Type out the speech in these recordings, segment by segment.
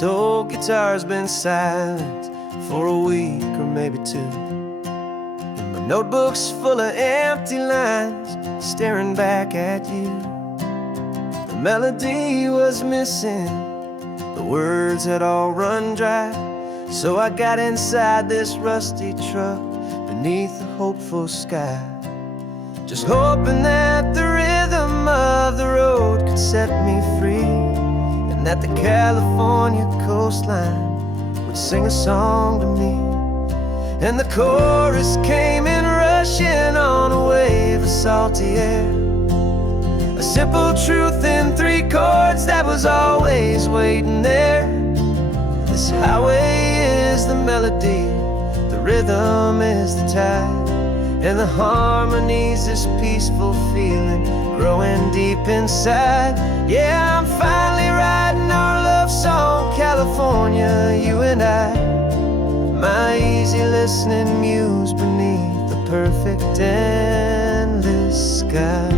This old guitar's been silent for a week or maybe two, and my notebook's full of empty lines staring back at you. The melody was missing, the words had all run dry, so I got inside this rusty truck beneath the hopeful sky, just hoping that the rhythm of the road could set me free, and that the California coastline would sing a song to me. And the chorus came in rushing on a wave of salty air, a simple truth in 3 chords that was always waiting there. This highway is the melody, the rhythm is the tide, and the harmony's this peaceful feeling growing deep inside. Yeah, I'm finally writing our love song, California, you and I, my easy listening muse beneath the perfect endless sky.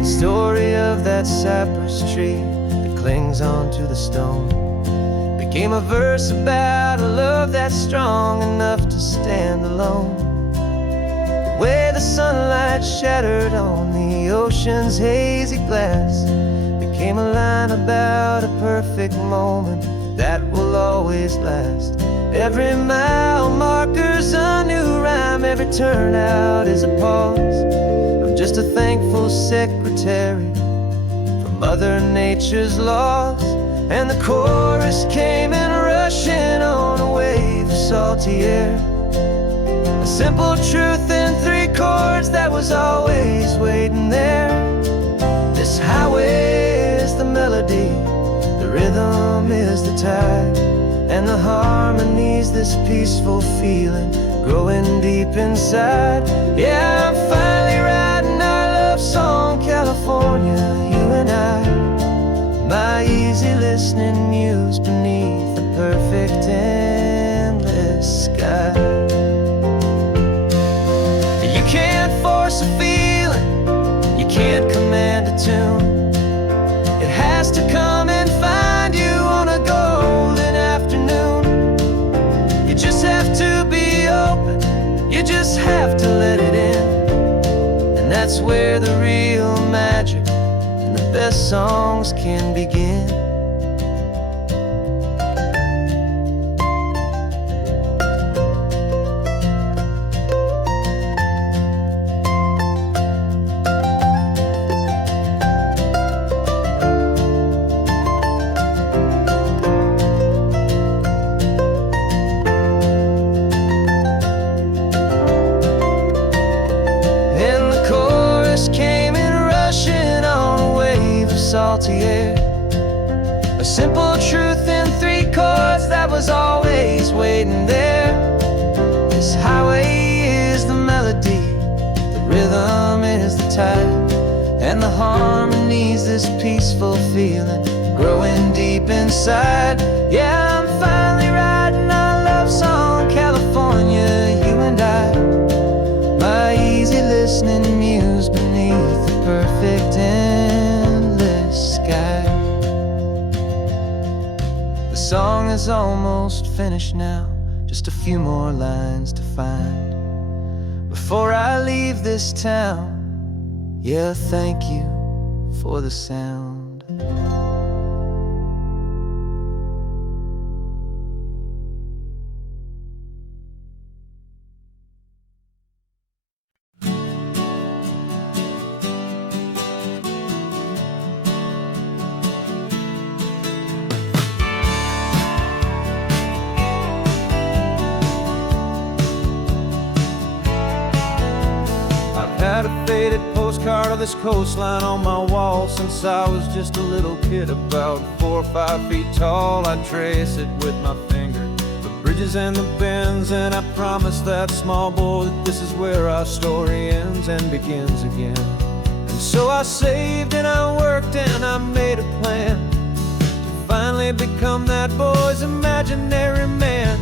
The story of that cypress tree that clings onto the stone became a verse about a love that's strong enough to stand alone. The way the sunlight shattered on the ocean's hazy glass became a line about a perfect moment that will always last. Every mile marker's a new rhyme, every turnout is a pause. I'm just a thankful secretary for Mother Nature's laws. And the chorus came in rushing on a wave of salty air, a simple truth in 3 chords that was always waiting there. This highway is the melody, the rhythm is the tide, and the harmony's this peaceful feeling growing deep inside. Yeah, I'm finally writing our love song, California, you and I, my easy listening muse beneath the perfect endless sky. You can't force a feeling, you can't command a tune. It has to come and find you on a golden afternoon. You just have to be open, you just have to let it in, and that's where the real magic, the best songs can begin. And the chorus came in rushing on a wave of salty air, a simple truth in 3 chords that was always waiting there. This highway is the melody, the rhythm is the tide, and the harmony's this peaceful feeling growing deep inside. Yeah, I'm finally writing our love song, California, you and I, my easy listening muse beneath the perfect endless sky. The song is almost finished now, just a few more lines to find before I leave this town. Yeah, thank you for the sound. Had a faded postcard of this coastline on my wall since I was just a little kid, about 4 or 5 feet tall. I trace it with my finger, the bridges and the bends, and I promised that small boy that this is where our story ends and begins again. And so I saved and I worked and I made a plan to finally become that boy's imaginary man.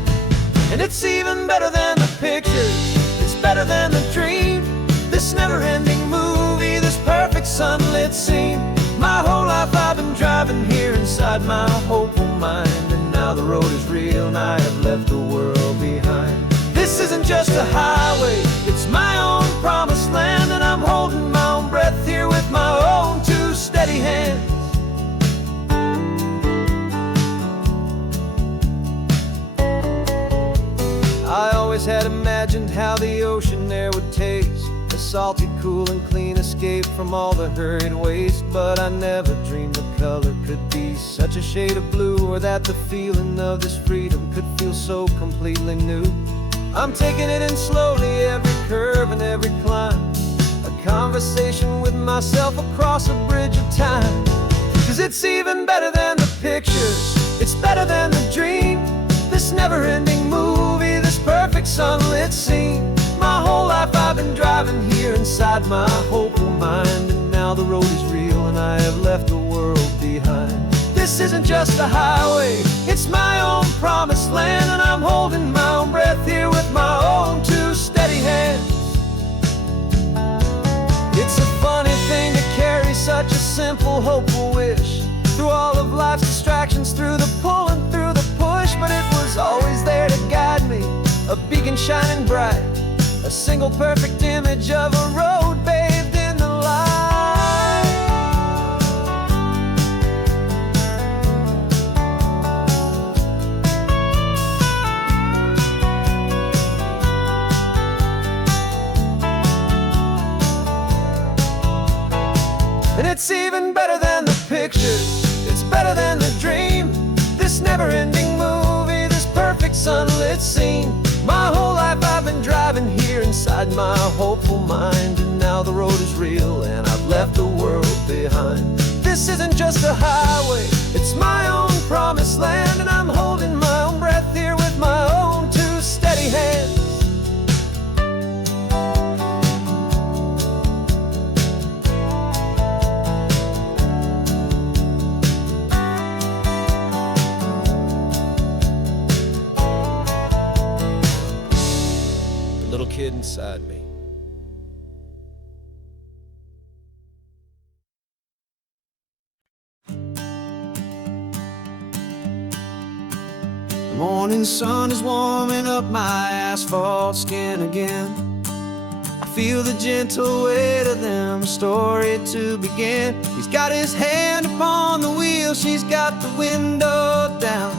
And it's even better than the pictures, it's better than the dream, this never-ending movie, this perfect perfect sunlit scene. My whole life I've been driving here inside my hopeful mind, and now the road is real and I have left the world behind. This isn't just a highway, it's my own promised land, and I'm holding my own breath here with my own two steady hands. I always had imagined how the ocean air would taste, a salty, cool and clean escape from all the hurried waste. But I never dreamed the color could be such a shade of blue, or that the feeling of this freedom could feel so completely new. I'm taking it in slowly, every curve and every climb, a conversation with myself across a bridge of time. 'Cause it's even better than the pictures, it's better than the dream, this never-ending movie, this perfect sunlit scene. My whole life I've been driving here inside my hopeful mind, and now the road is real and I have left the world behind. This isn't just a highway, it's my own promised land, and I'm holding my own breath here with my own two steady hands. It's a funny thing to carry such a simple, hopeful wish through all of life's distractions, through the pull and through the push. But it was always there to guide me, a beacon shining bright, a single perfect image of a road bathed in the light. And it's even better than the pictures, it's better than the dream, this never-ending movie, this perfect sunlit scene. My whole life I've been driving here inside my hopeful mind, and now the road is real and I've left the world behind. This isn't just a highway, it's my own promised land, and I'm holding my own breath here with my own two steady hands. Little kid inside me. The morning sun is warming up my asphalt skin again. I feel the gentle weight of them, story to begin. He's got his hand upon the wheel, she's got the window down.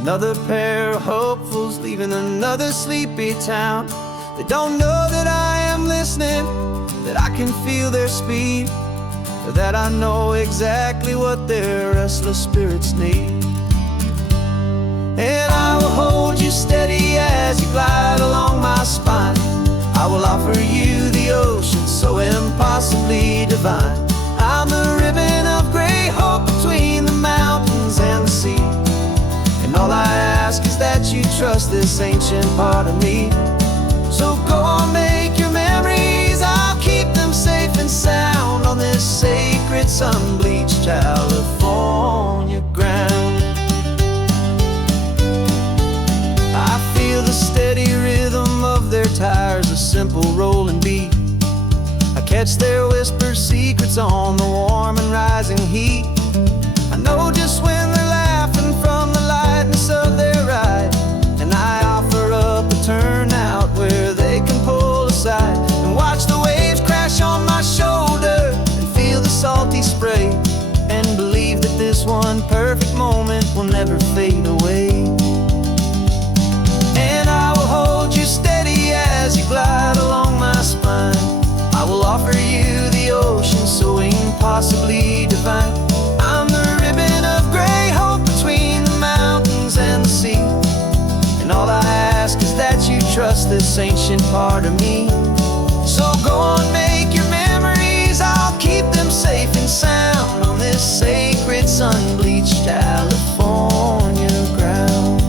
Another pair of hopefuls leaving another sleepy town. They don't know that I am listening, that I can feel their speed, or that I know exactly what their restless spirits need. And I will hold you steady as you glide along my spine. I will offer you the ocean so impossibly divine. I'm the ribbon of gray hope between the mountains and the sea. And all I ask is that you trust this ancient part of me. So go on, make your memories, I'll keep them safe and sound on this sacred sun-bleached California ground. I feel the steady rhythm of their tires, a simple rolling beat. I catch their whispered secrets on the warm and rising heat. I know just when they're laughing from the lightness of their ride, and I offer up a turnout where they can pull aside and watch the waves crash on my shoulder and feel the salty spray, and believe that this one perfect moment will never fade away. And I will hold you steady as you glide along my spine. I will offer you the ocean so impossibly divine. I'm the ribbon of gray hope between the mountains and the sea. And all I ask is that you trust this ancient part of me. So go on, make your memories, I'll keep them safe and sound on this sacred sun-bleached California ground.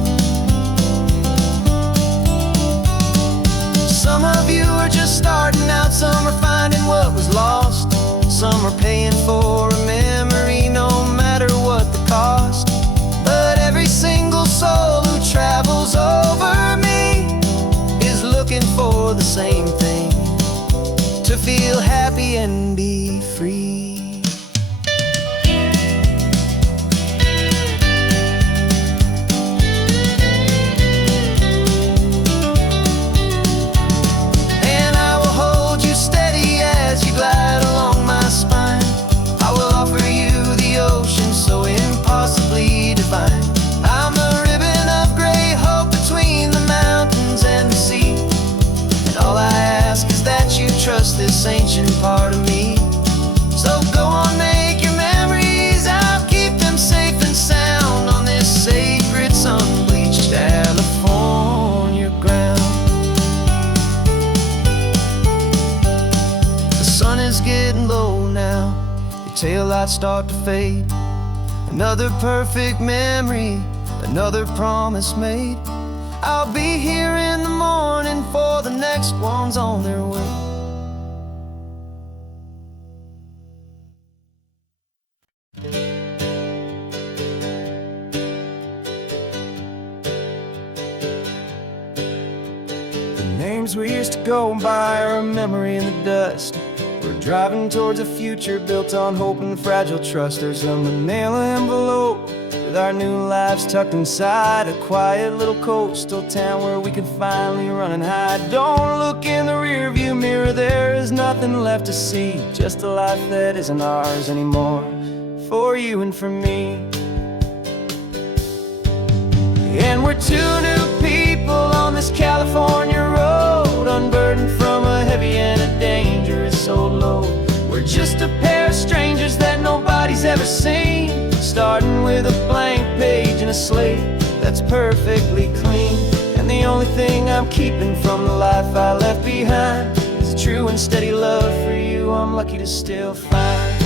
Some of you are just starting out, some are finding what was lost, some are paying for a memory no matter what the cost. But every single soul who travels over me is looking for the same thing, to feel lights start to fade. Another perfect memory, another promise made. I'll be here in the morning for the next ones on their way. The names we used to go by are a memory in the dust. We're driving towards a future built on hope and fragile trust. There's a manila envelope with our new lives tucked inside, a quiet little coastal town where we can finally run and hide. Don't look in the rearview mirror, there is nothing left to see, just a life that isn't ours anymore, for you and for me. And we're two new people on this California road, unburdened from a heavy and a dangerous old load. We're just a pair of strangers that nobody's ever seen, starting with a blank page and a slate that's perfectly clean. And the only thing I'm keeping from the life I left behind is a true and steady love for you I'm lucky to still find.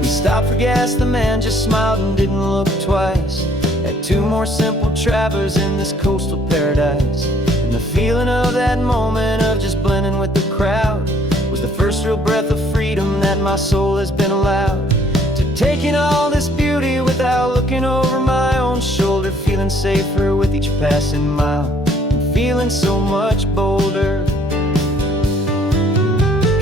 We stopped for gas, the man just smiled and didn't look twice. Had two more simple travelers in this coastal paradise. And the feeling of that moment of just blending with the crowd was the first real breath of freedom that my soul has been allowed to take in all this beauty without looking over my own shoulder, feeling safer with each passing mile and feeling so much bolder.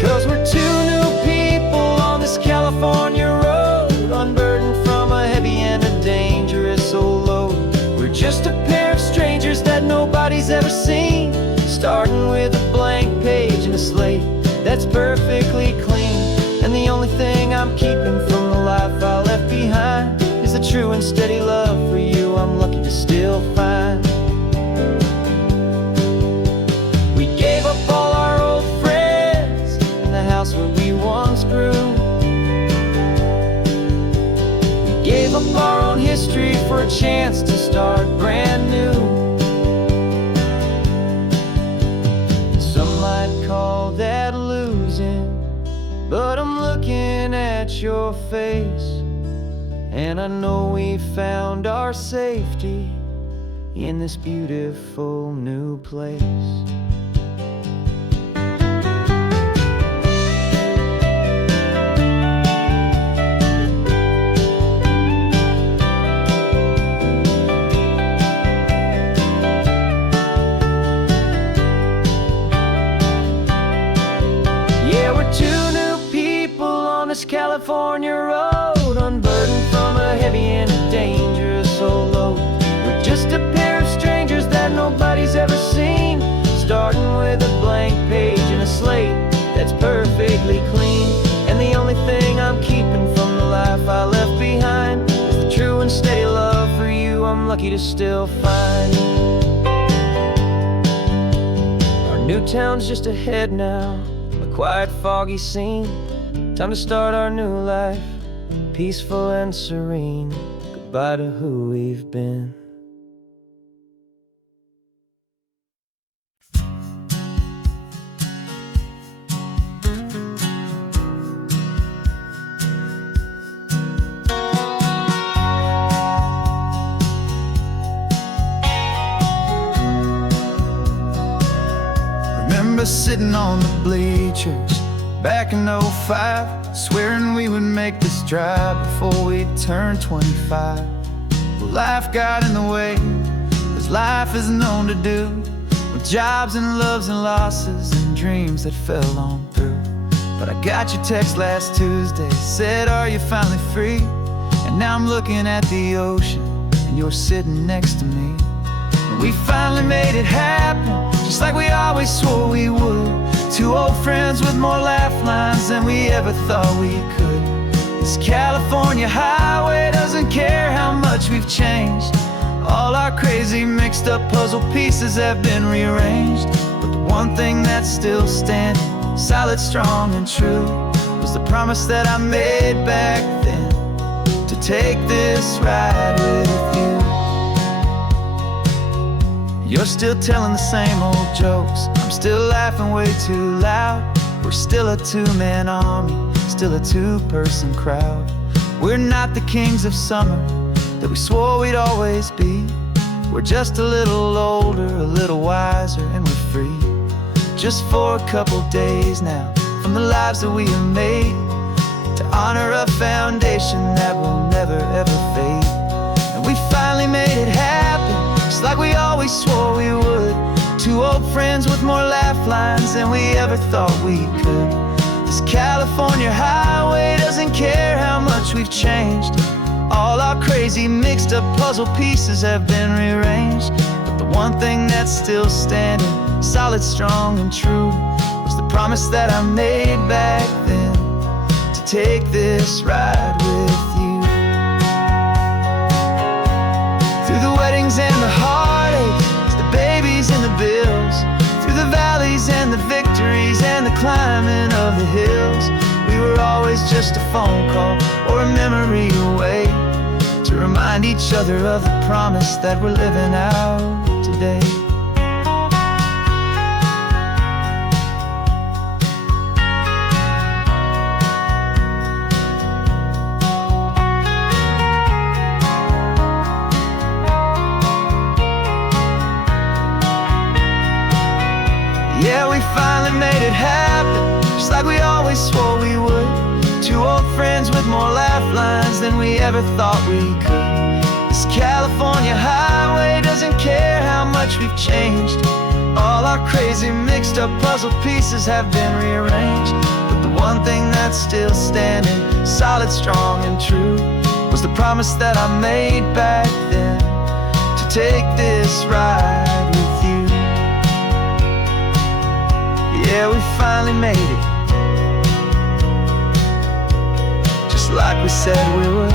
Cause we're two new people on this California road, unburdened from a heavy and a dangerous old load. We're just a pair of strangers that nobody's ever seen, starting with a blank page and a slate that's perfectly clean. And the only thing I'm keeping from the life I left behind is the true and steady love for you I'm lucky to still find. We gave up all our old friends and the house where we once grew. We gave up our own history for a chance to start brand new. Some might call that losing, but I'm looking at your face, and I know we found our safety in this beautiful new place. California road, unburdened from a heavy and a dangerous old load. We're just a pair of strangers that nobody's ever seen, starting with a blank page and a slate that's perfectly clean. And the only thing I'm keeping from the life I left behind is the true and steady love for you I'm lucky to still find. Our new town's just ahead now, a quiet foggy scene. Time to start our new life, peaceful and serene. Goodbye to who we've been. Remember sitting on the bleachers back in '05, swearing we would make this drive before we turned 25. Well, life got in the way, as life is known to do, with jobs and loves and losses and dreams that fell on through. But I got your text last Tuesday, said, are you finally free? And now I'm looking at the ocean, and you're sitting next to me. And we finally made it happen, just like we always swore we would. Two old friends with more laugh lines than we ever thought we could. This California highway doesn't care how much we've changed. All our crazy mixed up puzzle pieces have been rearranged, but the one thing that's still standing, solid, strong and true, was the promise that I made back then, to take this ride with you. You're still telling the same old jokes, I'm still laughing way too loud. We're still a two-man army, still a two-person crowd. We're not the kings of summer that we swore we'd always be. We're just a little older, a little wiser, and we're free. Just for a couple days now, from the lives that we have made, to honor a foundation that will never ever fade. And we finally made it happen, just like we always swore we would. Two old friends with more laugh lines than we ever thought we could. This California highway doesn't care how much we've changed. All our crazy mixed up puzzle pieces have been rearranged. But the one thing that's still standing, solid, strong, and true, was the promise that I made back then, to take this ride with you. Through the weddings and the heartaches, the babies and the bills, through the valleys and the victories and the climbing of the hills, we were always just a phone call or a memory away, to remind each other of the promise that we're living out today. Yeah, we finally made it happen, just like we always swore we would. Two old friends with more laugh lines than we ever thought we could. This California highway doesn't care how much we've changed. All our crazy mixed up puzzle pieces have been rearranged. But the one thing that's still standing, solid, strong, and true, was the promise that I made back then, to take this ride with you. Yeah, we finally made it, just like we said we would.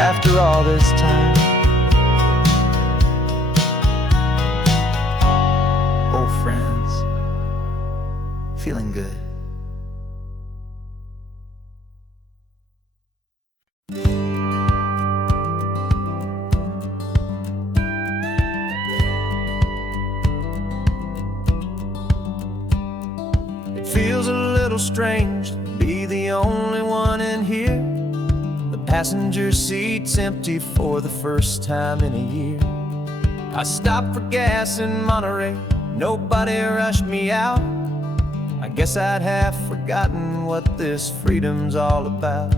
After all this time, old friends, feeling good. Feels a little strange to be the only one in here. The passenger seat's empty for the first time in a year. I stopped for gas in Monterey, nobody rushed me out. I guess I'd have forgotten what this freedom's all about.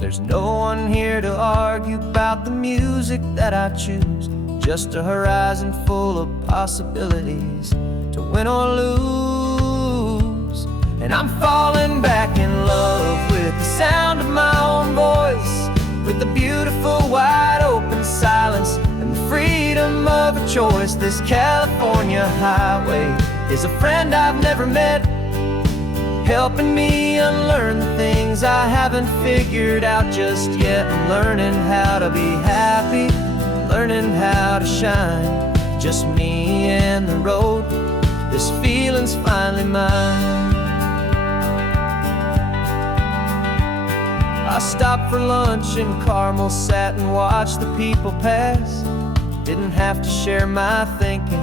There's no one here to argue about the music that I choose, just a horizon full of possibilities to win or lose. And I'm falling back in love with the sound of my own voice, with the beautiful wide open silence and the freedom of a choice. This California highway is a friend I've never met, helping me unlearn the things I haven't figured out just yet. I'm learning how to be happy, learning how to shine, just me and the road. This feeling's finally mine. I stopped for lunch in Carmel, sat and watched the people pass. Didn't have to share my thinking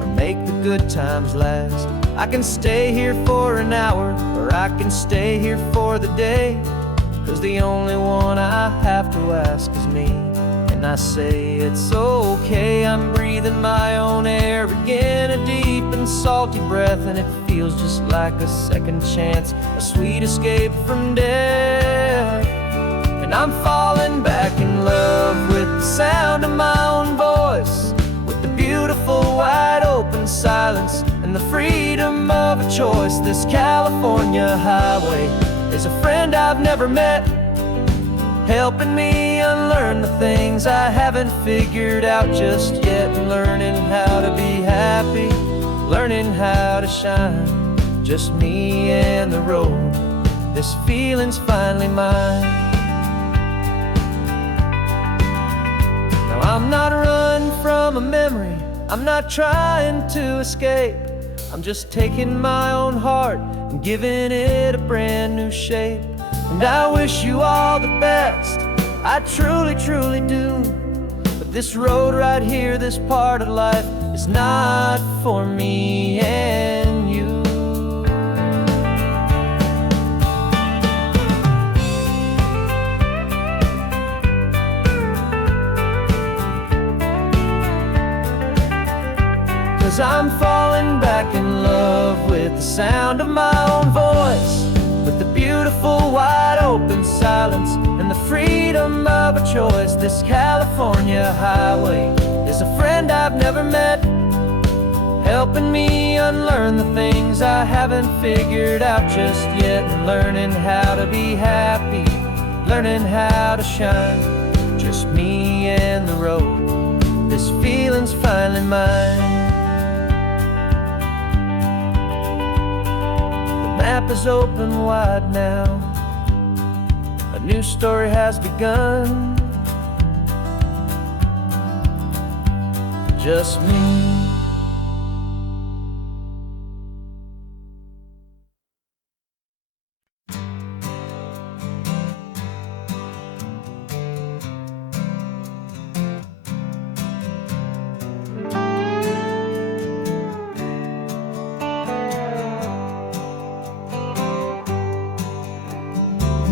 or make the good times last. I can stay here for an hour, or I can stay here for the day, 'cause the only one I have to ask is me. And I say it's okay, I'm breathing my own air again, a deep and salty breath, and it feels just like a second chance, a sweet escape from death. And I'm falling back in love with the sound of my own voice, with the beautiful wide open silence and the freedom of a choice. This California highway is a friend I've never met, helping me unlearn the things I haven't figured out just yet. And learning how to be happy, learning how to shine, just me and the road. This feeling's finally mine. Now I'm not running from a memory, I'm not trying to escape. I'm just taking my own heart and giving it a brand new shape. And I wish you all the best, I truly, truly do. But this road right here, this part of life, is is not for me and you. 'Cause I'm falling back in love with the sound of my own voice, with the beautiful wide open silence and the freedom of a choice. This California highway is a friend I've never met, helping me unlearn the things I haven't figured out just yet, and learning how to be happy, learning how to shine. Just me and the road, this feeling's finally mine. The map is open wide now, a new story has begun. Just me.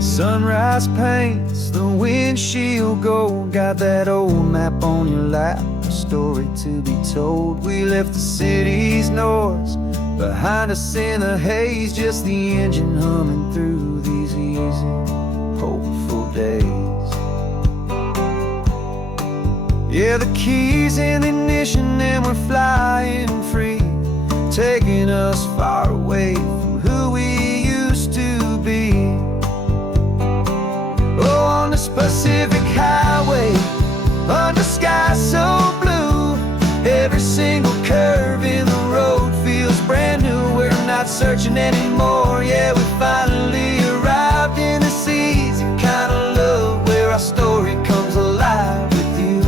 Sunrise paints the windshield gold. Got that old map on your lap, a story to be told. We left the city's noise behind us in the haze, just the engine humming through these easy, hopeful days. Yeah, the keys in the ignition and we're flying free, taking us far away from who we used to be. Oh, on this Pacific highway, under sky so blue, every single curve in the road feels brand new. We're not searching anymore, yeah, we finally arrived in this easy kind of love, where our story comes alive with you.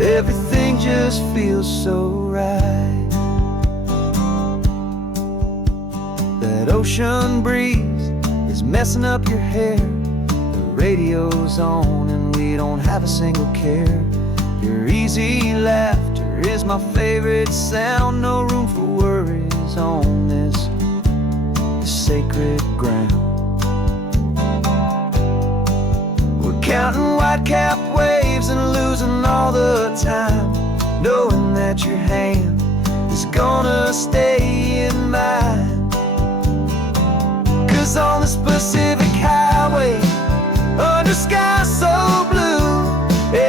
Everything just feels so right. That ocean breeze is messing up your hair, radio's on and we don't have a single care. Your easy laughter is my favorite sound. No room for worries on this sacred ground. We're counting white-capped waves and losing all the time, knowing that your hand is gonna stay in mine. 'Cause on this Pacific highway, under sky so blue,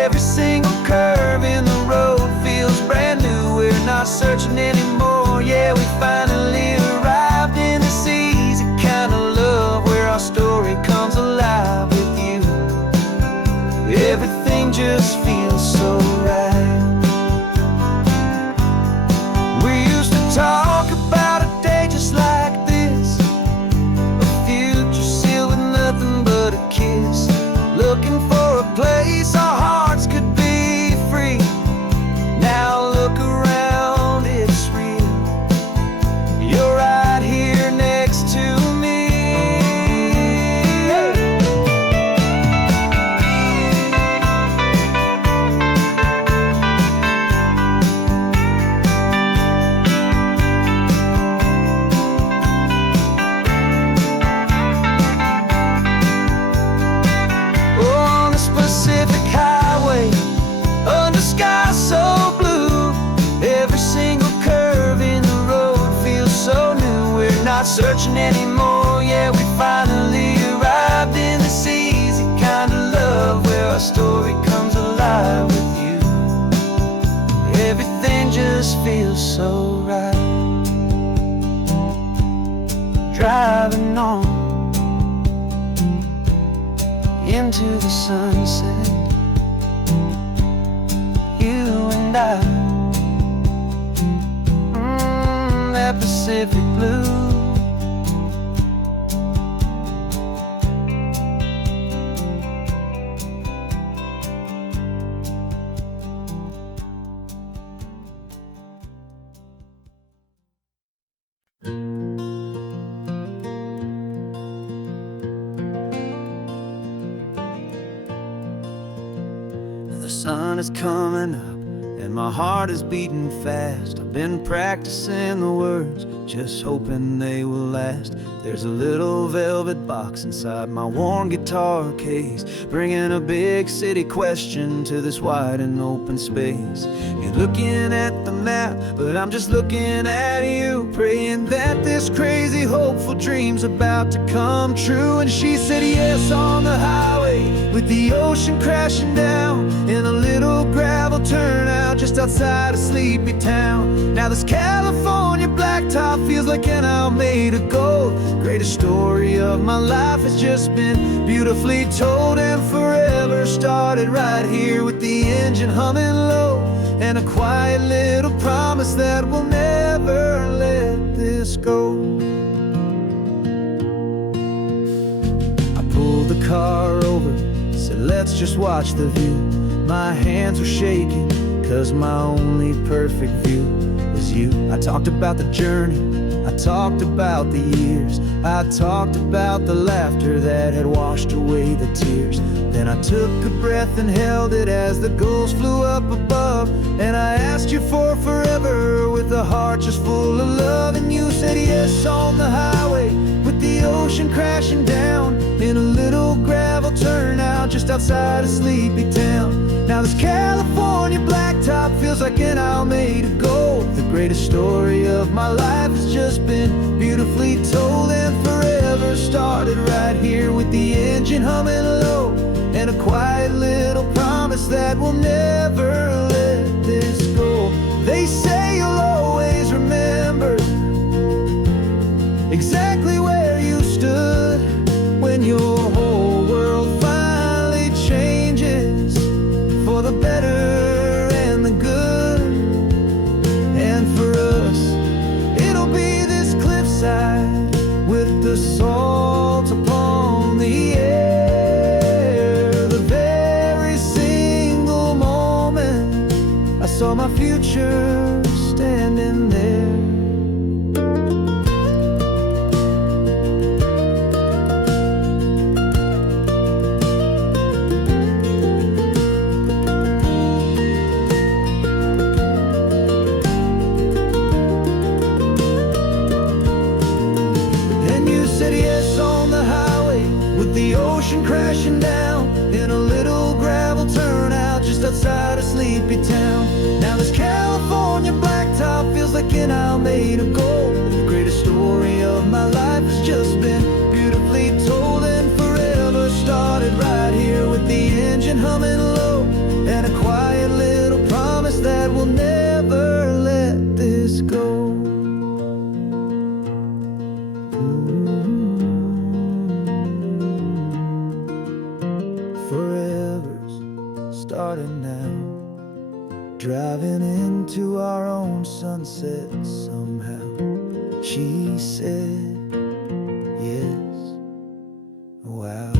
every single curve in the road feels brand new. We're not searching anymore, yeah, we finally arrived in this easy kind of love, where our story comes alive with you. Everything just feels so right. We used to talk about a day just like this, a future sealed with nothing but a kiss, looking for a place our hearts could be free. Now look around, it's real. You're right here next to me. Pacific highway, under sky so blue, every single curve in the road feels so new. We're not searching anymore, yeah, we finally arrived in this easy kind of love, where our story comes alive with you. Everything just feels so right. Driving on into the sunset, you and I, that Pacific blue. The sun is coming up and my heart is beating fast. I've been practicing the words, just hoping they will last. There's a little velvet box inside my worn guitar case, bringing a big city question to this wide and open space. You're looking at the map, but I'm just looking at you, praying that this crazy hopeful dream's about to come true. And she said yes on the highway, with the ocean crashing down, in a little gravel turnout just outside of Sleepy Town. Now this California blacktop feels like an isle made of gold. Greatest story of my life has just been beautifully told, and forever started right here with the engine humming low, and a quiet little promise that we'll never let this go. I pulled the car over, said let's just watch the view. My hands were shaking, cause my only perfect view was you. I talked about the journey, I talked about the years, I talked about the laughter that had washed away the tears. Then I took a breath and held it as the gulls flew up above, and I asked you for forever with a heart just full of love. And you said yes on the highway, with the ocean crashing down, in a little gravel turnout just outside of Sleepy Town. Now this California blacktop feels like an isle made of gold. The greatest story of my life has just been beautifully told, and forever started right here with the engine humming low, and a quiet little promise that we'll never let this go. They say you'll always remember exactly where you stood when your whole world finally changes for the better and the good. And for us, it'll be this cliffside with the salt upon the air. The very single moment I saw my future standing there. The ocean crashing down, in a little gravel turnout just outside of Sleepy Town. Now this California blacktop feels like an isle made of gold. The greatest story of my life has just been beautifully told, and forever started right here with the engine humming low, and a quiet little promise that we'll never let this go. Forever's starting now, driving into our own sunset somehow. She said yes, wow.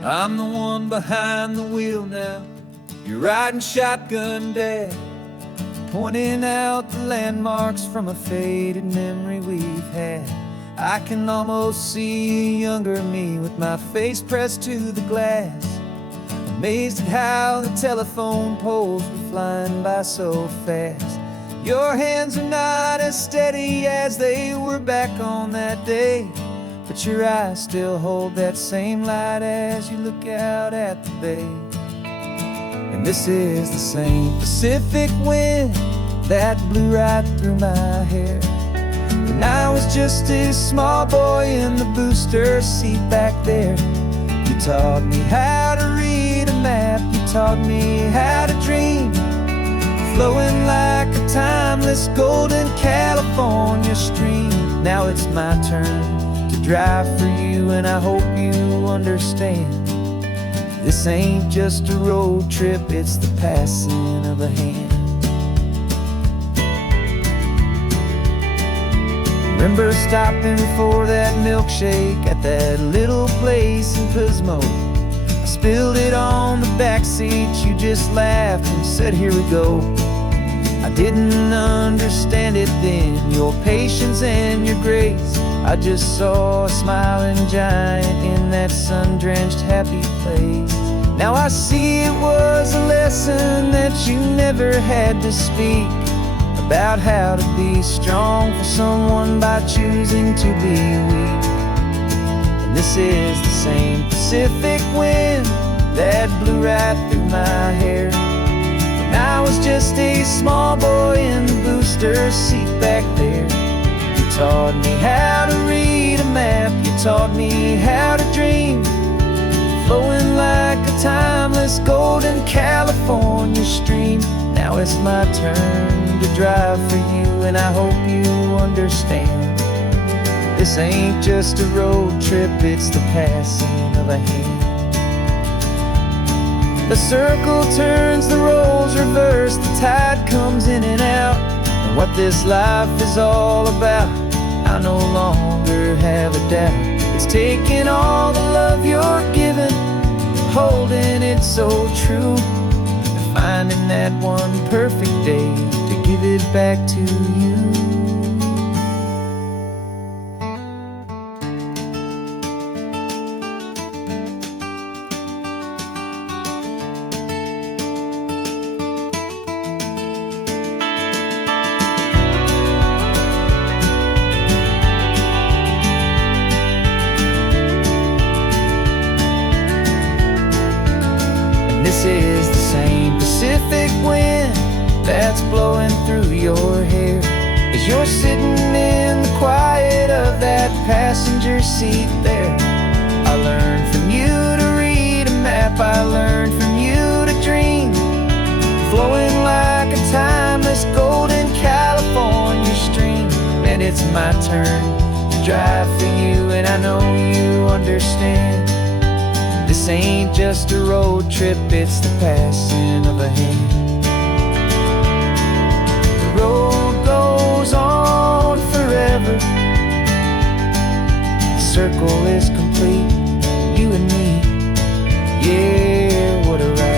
I'm the one behind the wheel now, you're riding shotgun, Dad, pointing out the landmarks from a faded memory we've had. I can almost see a younger me with my face pressed to the glass, amazed at how the telephone poles were flying by so fast. Your hands are not as steady as they were back on that day, but your eyes still hold that same light as you look out at the bay. And this is the same Pacific wind that blew right through my hair when I was just a small boy in the booster seat back there. You taught me how to read a map, you taught me how to dream, flowing like a timeless golden California stream. Now it's my turn to drive for you, and I hope you understand, this ain't just a road trip, it's the passing of a hand. Remember stopping for that milkshake at that little place in Pismo. I Spilled it on the back seat, you just laughed and said, here we go. I didn't understand it then, your patience and your grace. I just saw a smiling giant in that sun-drenched happy place. Now I see it was a lesson that you never had to speak, about how to be strong for someone by choosing to be weak. And this is the same Pacific wind that blew right through my hair when I was just a small boy in the booster seat back there. You taught me how to read a map, you taught me how to dream, flowing like a timeless golden California stream. Now it's my turn to drive for you, and I hope you understand. This ain't just a road trip, it's the passing of a hand. The circle turns, the roles reverse, the tide comes in and out. And what this life is all about, I no longer have a doubt. It's taking all the love you're giving, holding it so true, and finding that one perfect day to give it back to you. This is the same Pacific wind that's blowing through your hair as you're sitting in the quiet of that passenger seat there. I learned from you to read a map, I learned from you to dream, flowing like a timeless golden California stream. And it's my turn to drive for you, and I know you understand. This ain't just a road trip, it's the passing of a hand. The road goes on forever, the circle is complete, you and me, yeah, what a ride.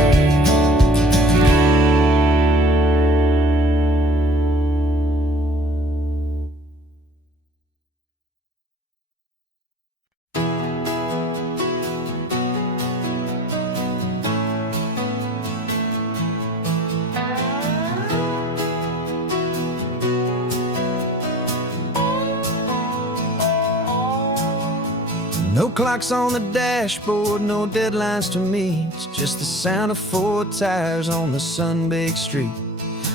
No clocks on the dashboard, no deadlines to meet, it's just the sound of 4 tires on the sun-baked street.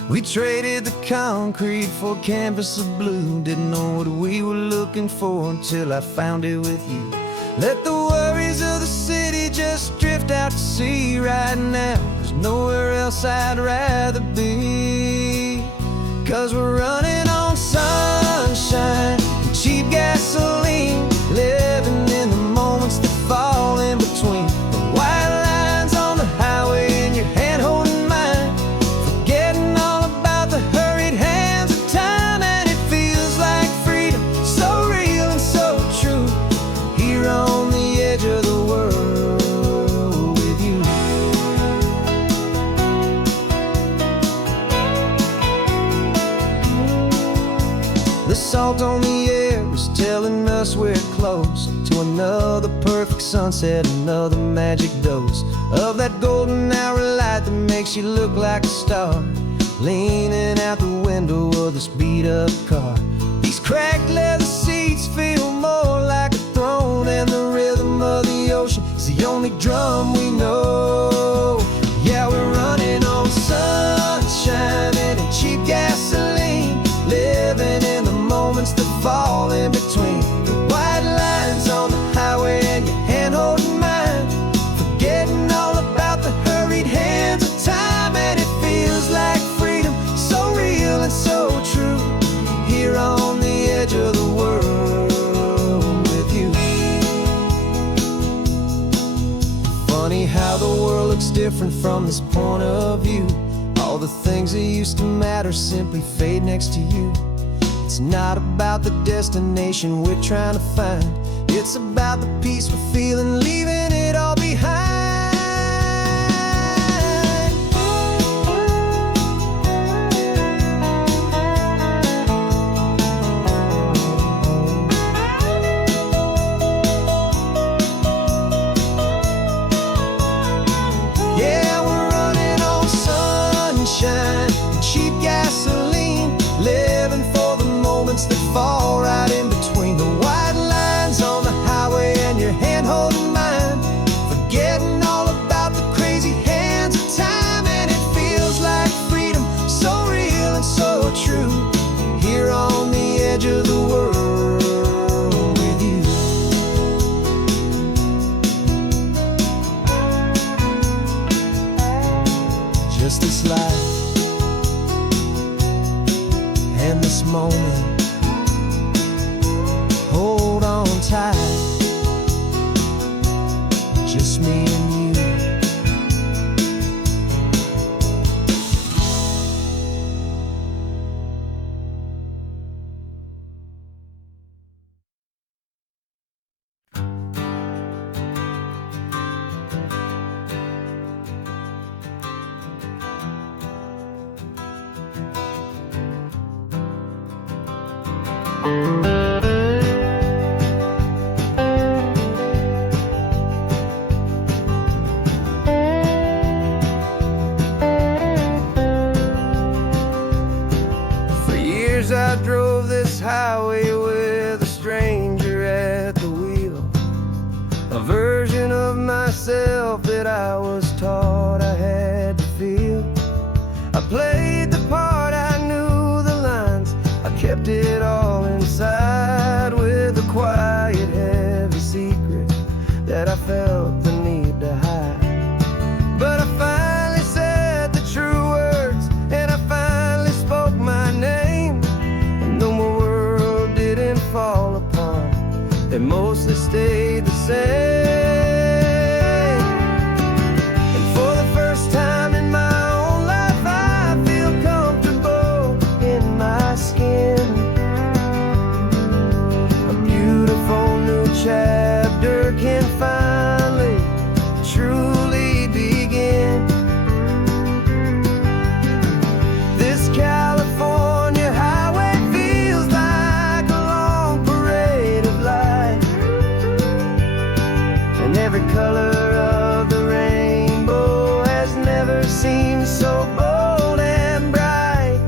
We traded the concrete for a canvas of blue, didn't know what we were looking for until I found it with you. Let the worries of the city just drift out to sea right now, there's nowhere else I'd rather be. 'Cause we're running on sunshine and cheap gasoline, living in the moments that fall in between the white lines on the highway and your hand holding mine, forgetting all about the hurried hands of time. And it feels like freedom, so real and so true, here on the edge of the world with you. The salt on the air was telling us we're close to another perfect sunset, another magic dose of that golden hour light that makes you look like a star, leaning out the window of this beat-up car. These cracked leather seats feel more like a throne, and the rhythm of the ocean is the only drum we know. Yeah, we're running on sunshine and cheap gasoline, living in the moments that fall in between the white lines on the highway and your hand holding mine, forgetting all about the hurried hands of time. And it feels like freedom, so real and so true, here on the edge of the world with you. Funny how the world looks different from this point of view. All the things that used to matter simply fade next to you. It's not about the destination we're trying to find, it's about the peace we're feeling, leaving it all behind. fall right in between the white lines on the highway and your hand holding mine, forgetting all about the crazy hands of time. And it feels like freedom, so real and so true, here on the edge of the world with you. Just this life and this moment, hold on tight, just me and you. For years I drove this highway with a stranger at the wheel, a version of myself that I was taught I had to feel. I played the part, I knew the lines, I kept it all inside with a quiet, heavy secret that I felt the need to hide. But I finally said the true words, and I finally spoke my name. And though my world didn't fall apart, it mostly stayed the same. And for the first time in my own life, I feel comfortable in my skin. A beautiful new chapter can finally truly begin. This California highway feels like a long parade of light, and every color of the rainbow has never seemed so bold and bright.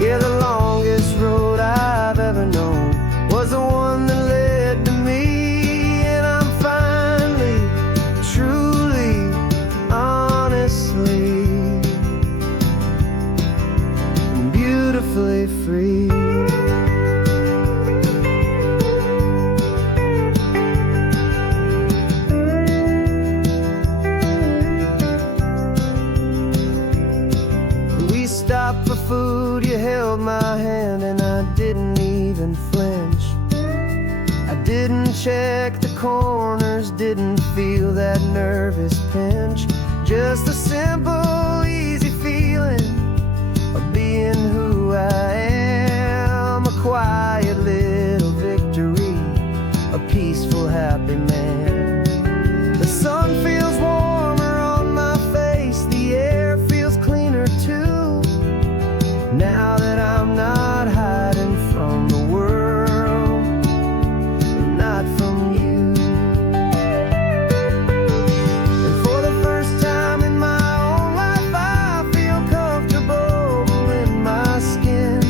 Yeah, the longest road I've ever known was the one that led to me, and I'm finally, truly, honestly, beautifully free. We stopped for food, you held my hand, and I didn't even flinch. I didn't check the corners, didn't feel that nervous pinch. Just a simple, easy feeling of being who I am. A quiet little victory, a peaceful, happy man. The sun feels warmer on my face, the air feels cleaner too, now that I'm not hiding from the world and not from you. And for the first time in my own life, I feel comfortable in my skin.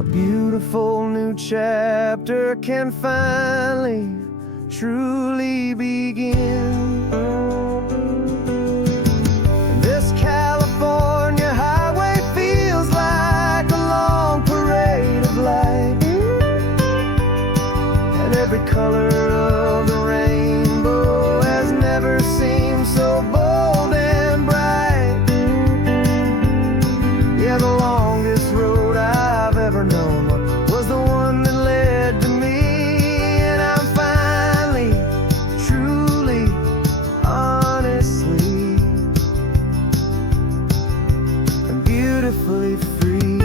a beautiful new chapter can finally, truly begin. This California highway feels like a long parade of light, and every color of the rainbow has never seemed so bold and bright. Yeah, the longest road I've ever known was the one that led to me, and I'm finally, truly, honestly, and beautifully free.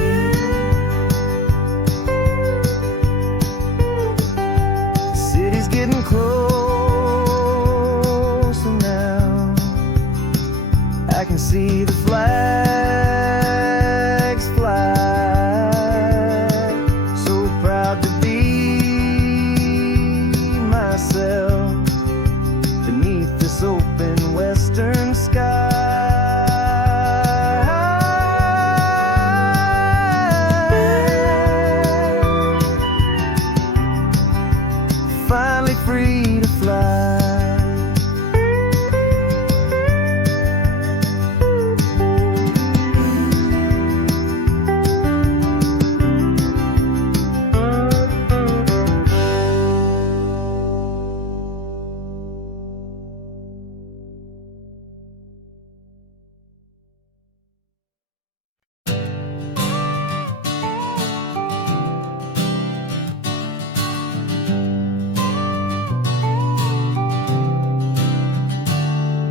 The city's getting closer now. I can see the flags fly. So proud to be myself beneath this open western sky. Finally free to fly.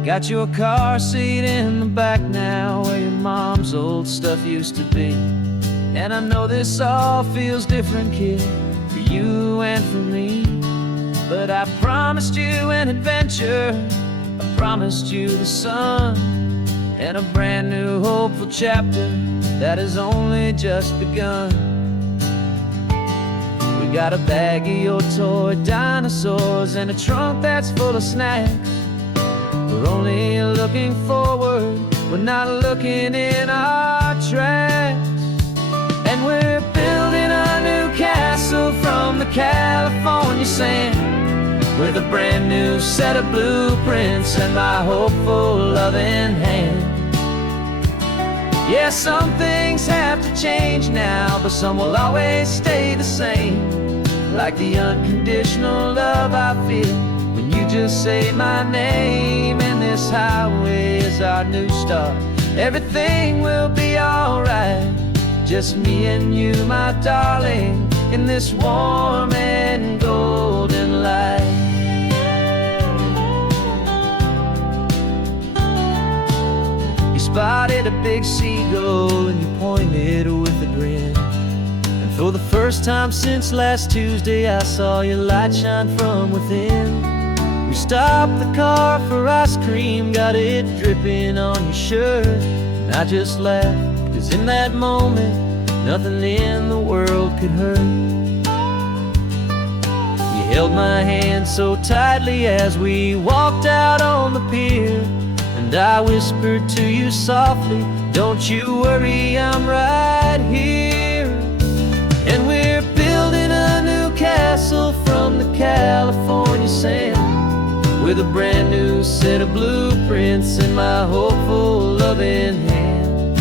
Got your car seat in the back now, where your mom's old stuff used to be. And I know this all feels different, kid, for you and for me. But I promised you an adventure, I promised you the sun, and a brand new hopeful chapter that has only just begun. We got a bag of your toy dinosaurs and a trunk that's full of snacks. We're only looking forward, we're not looking in our tracks. And we're building a new castle from the California sand, with a brand new set of blueprints and my hopeful loving hand. Yeah, some things have to change now, but some will always stay the same. Like the unconditional love I feel when you just say my name. And this highway is our new start. Everything will be alright, just me and you, my darling, in this warm and golden light. You spotted a big seagull and you pointed with a grin. And for the first time since last Tuesday, I saw your light shine from within. We stopped the car for ice cream, got it dripping on your shirt. And I just laughed, 'cause in that moment, nothing in the world could hurt. You held my hand so tightly as we walked out on the pier, and I whispered to you softly, don't you worry, I'm right here. And we're building a new castle from the California sand, with a brand new set of blueprints in my hopeful loving hand.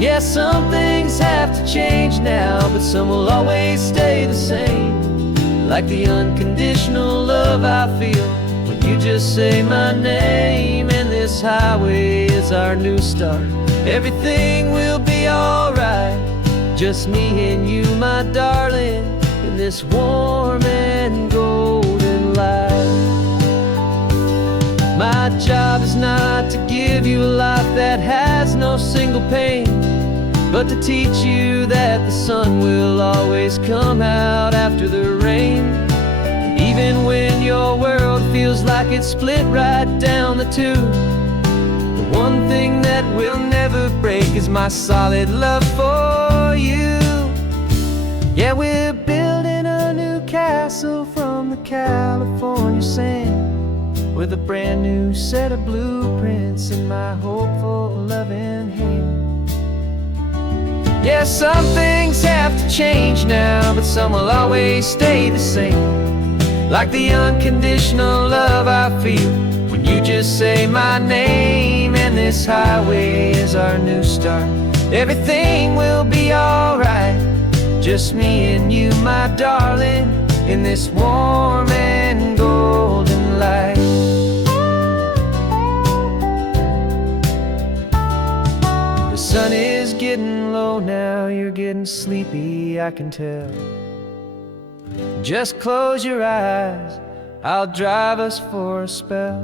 Yeah, some things have to change now, but some will always stay the same. Like the unconditional love I feel when you just say my name. And this highway is our new start. Everything will be alright, just me and you, my darling, in this warm and golden light. My job is not to give you a life that has no single pain, but to teach you that the sun will always come out after the rain. Even when your world feels like it's split right down the two, the one thing that will never break is my solid love for you. Yeah, we're building a new castle from the California sand, with a brand new set of blueprints in my hopeful loving hand. Yeah, some things have to change now, but some will always stay the same. Like the unconditional love I feel when you just say my name. And this highway is our new start. Everything will be alright. Just me and you, my darling, in this warm and golden light. The sun is getting low now, you're getting sleepy, I can tell. Just close your eyes, I'll drive us for a spell.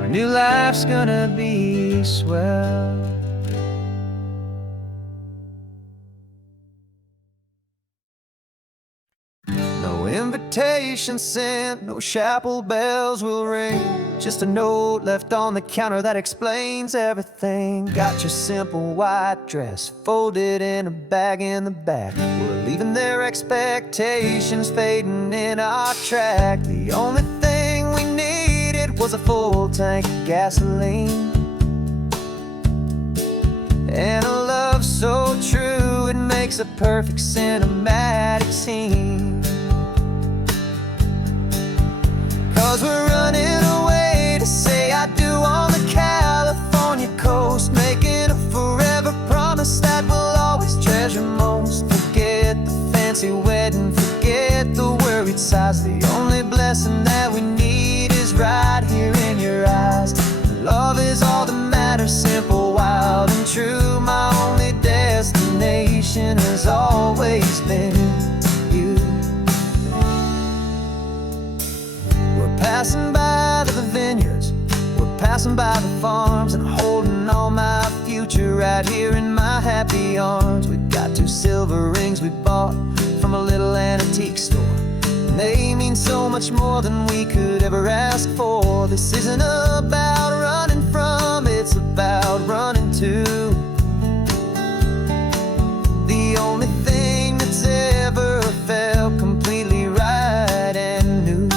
Our new life's gonna be swell. No invitation sent, no chapel bells will ring. Just a note left on the counter that explains everything. Got your simple white dress folded in a bag in the back. We're leaving their expectations fading in our track. The only thing we needed was a full tank of gasoline, and a love so true it makes a perfect cinematic scene. 'Cause we're running away to say I do on the California coast, making a forever promise that we'll always treasure most. Forget the fancy wedding, forget the worried sighs. The only blessing that we need is right here in your eyes. Love is all that matters, simple, wild, and true. My only destination has always been you. We're passing by the vineyards, we're passing by the farms, and holding all my future right here in my happy arms. We've got 2 silver rings we bought from a little antique store. They mean so much more than we could ever ask for. This isn't about running from, it's about running to the only thing that's ever felt completely right and new.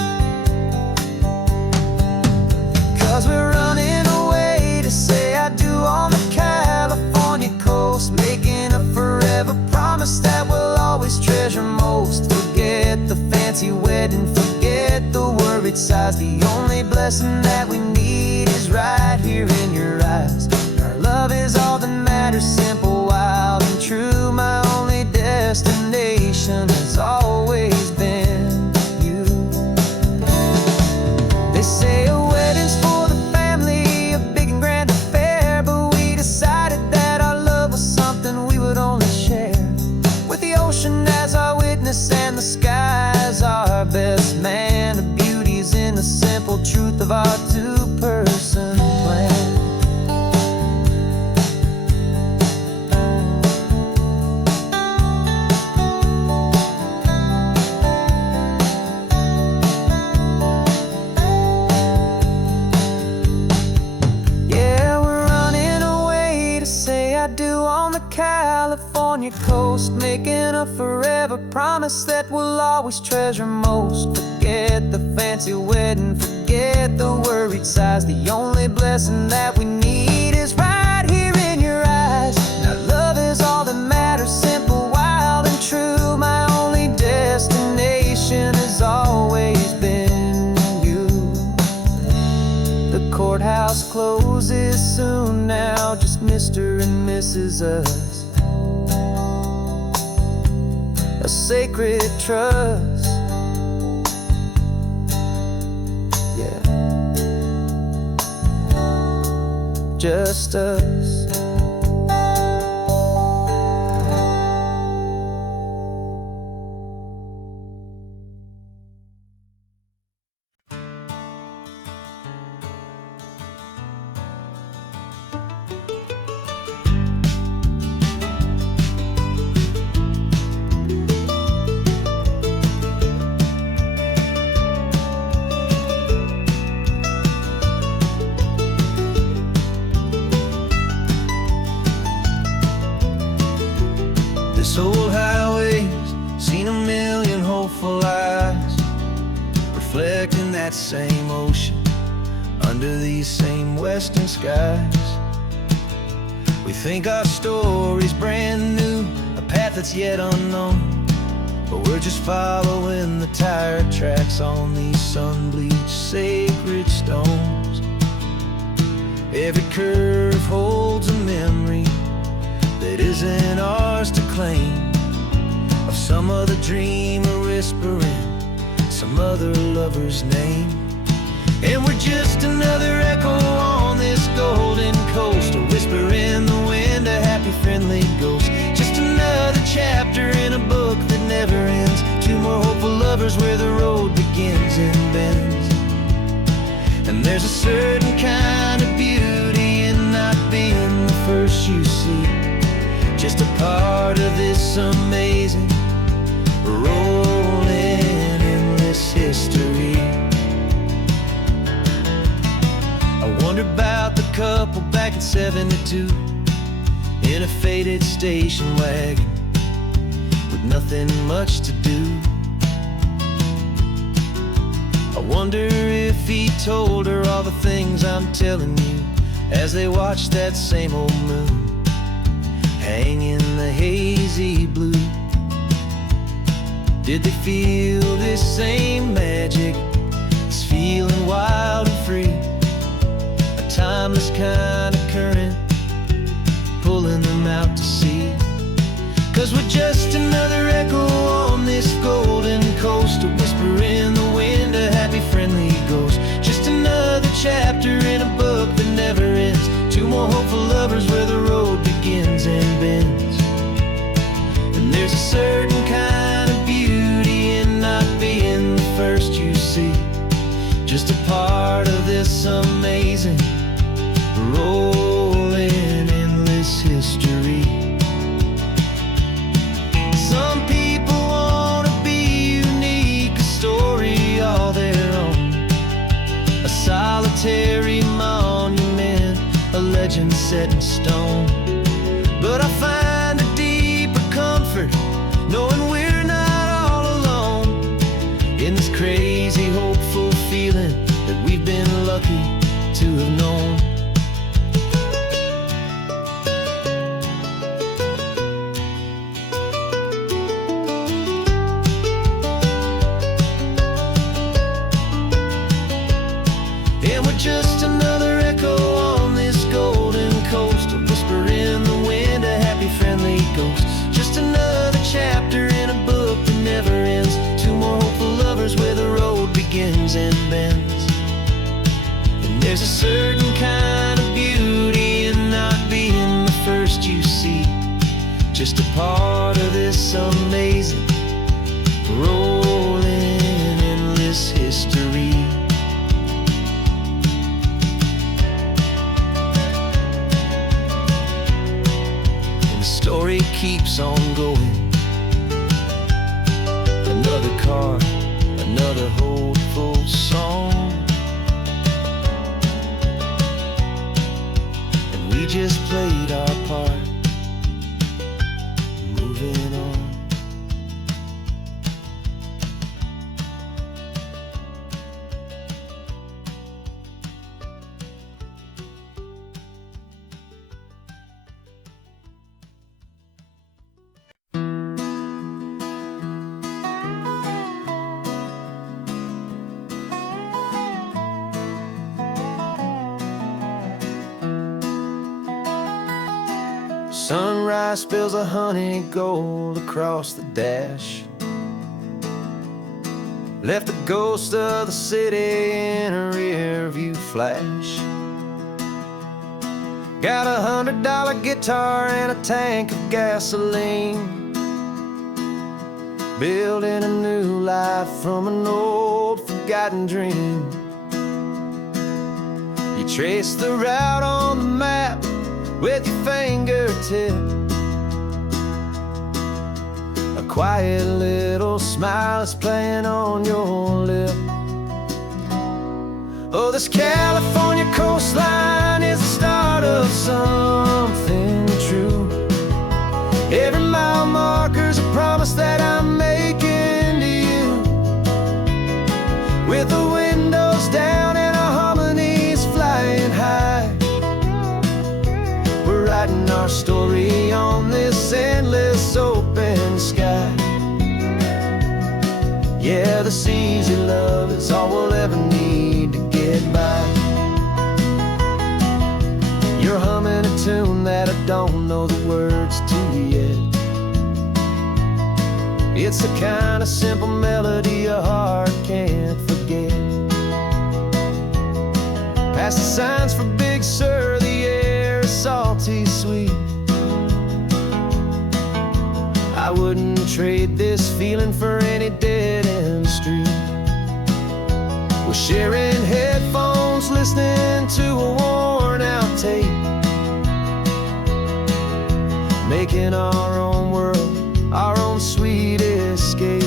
'Cause we're running away to say I do on the California coast, making a forever promise that we'll always treasure most. Forget the fancy wedding, forget the worried sighs. The only blessing that we need is right here in your eyes. Our love is all that matters, simple, wild, and true. My only destination has always been you. They say a wedding's for the family, a big and grand affair, but we decided that our love was something we would only share with the ocean as our witness and the sky as our best man. The beauty's in the simple truth of our 2-person plan. Yeah, we're running away to say I do on the California coast, making a forever promise that we'll always treasure most. Forget the fancy wedding, forget the worried sighs. The only blessing that we need is right here in your eyes. Now love is all that matters, simple, wild, and true. My only destination has always been you. The courthouse closes soon now, just Mr. and Mrs. Us. A sacred trust. Yeah, just us. This old highway's seen a million hopeful eyes, reflecting that same ocean under these same western skies. We think our story's brand new, a path that's yet unknown, but we're just following the tire tracks on these sun-bleached sacred stones. Every curve holds a memory that isn't ours to claim, of some other dreamer whispering some other lover's name. And we're just another echo on this golden coast, a whisper in the wind, a happy friendly ghost. Just another chapter in a book that never ends, two more hopeful lovers where the road begins and bends. And there's a certain kind of beauty in not being the first you see, just a part of this amazing rolling endless history. I wonder about the couple back in '72 in a faded station wagon with nothing much to do. I wonder if he told her all the things I'm telling you as they watched that same old moon hang in the hazy blue. Did they feel this same magic, this feeling wild and free, a timeless kind of current pulling them out to sea? 'Cause we're just another echo on this golden coast, a whisper in the wind, a happy friendly ghost. Just another chapter in a book that never ends, two more hopeful lovers where the road begins and bends. And there's a certain kind of beauty in not being the first you see, just a part of this amazing rolling endless history. Some people wanna be unique, a story all their own, a solitary monument, a legend set in stone. But I find a deeper comfort knowing we're not all alone in this crazy hopeful feeling that we've been lucky to have known. And we're just another echo on this golden coast, a whisper in the wind, a happy friendly ghost. Just another chapter in a book that never ends, two more hopeful lovers where the road begins and bends. And there's a certain kind of beauty in not being the first you see, just a part of this amazing rolling endless history. Story keeps on going. Another car, another hopeful song, and we just played our part, moving on. Sunrise spills a honey gold across the dash, left the ghost of the city in a rear view flash. Got a $100 guitar and a tank of gasoline, building a new life from an old forgotten dream. You trace the route on the map with your fingertip, a quiet little smile is playing on your lip. Oh, this California coastline is the start of something true. Every mile marker's a promise that I'm making to you, with the windows down and our harmonies flying high. We're writing our easy love is all we'll ever need to get by. You're humming a tune that I don't know the words to yet. It's the kind of simple melody a heart can't forget. Past the signs for Big Sur, the air is salty sweet. I wouldn't trade this feeling for any dead-end street. We're sharing headphones, listening to a worn-out tape, making our own world, our own sweet escape.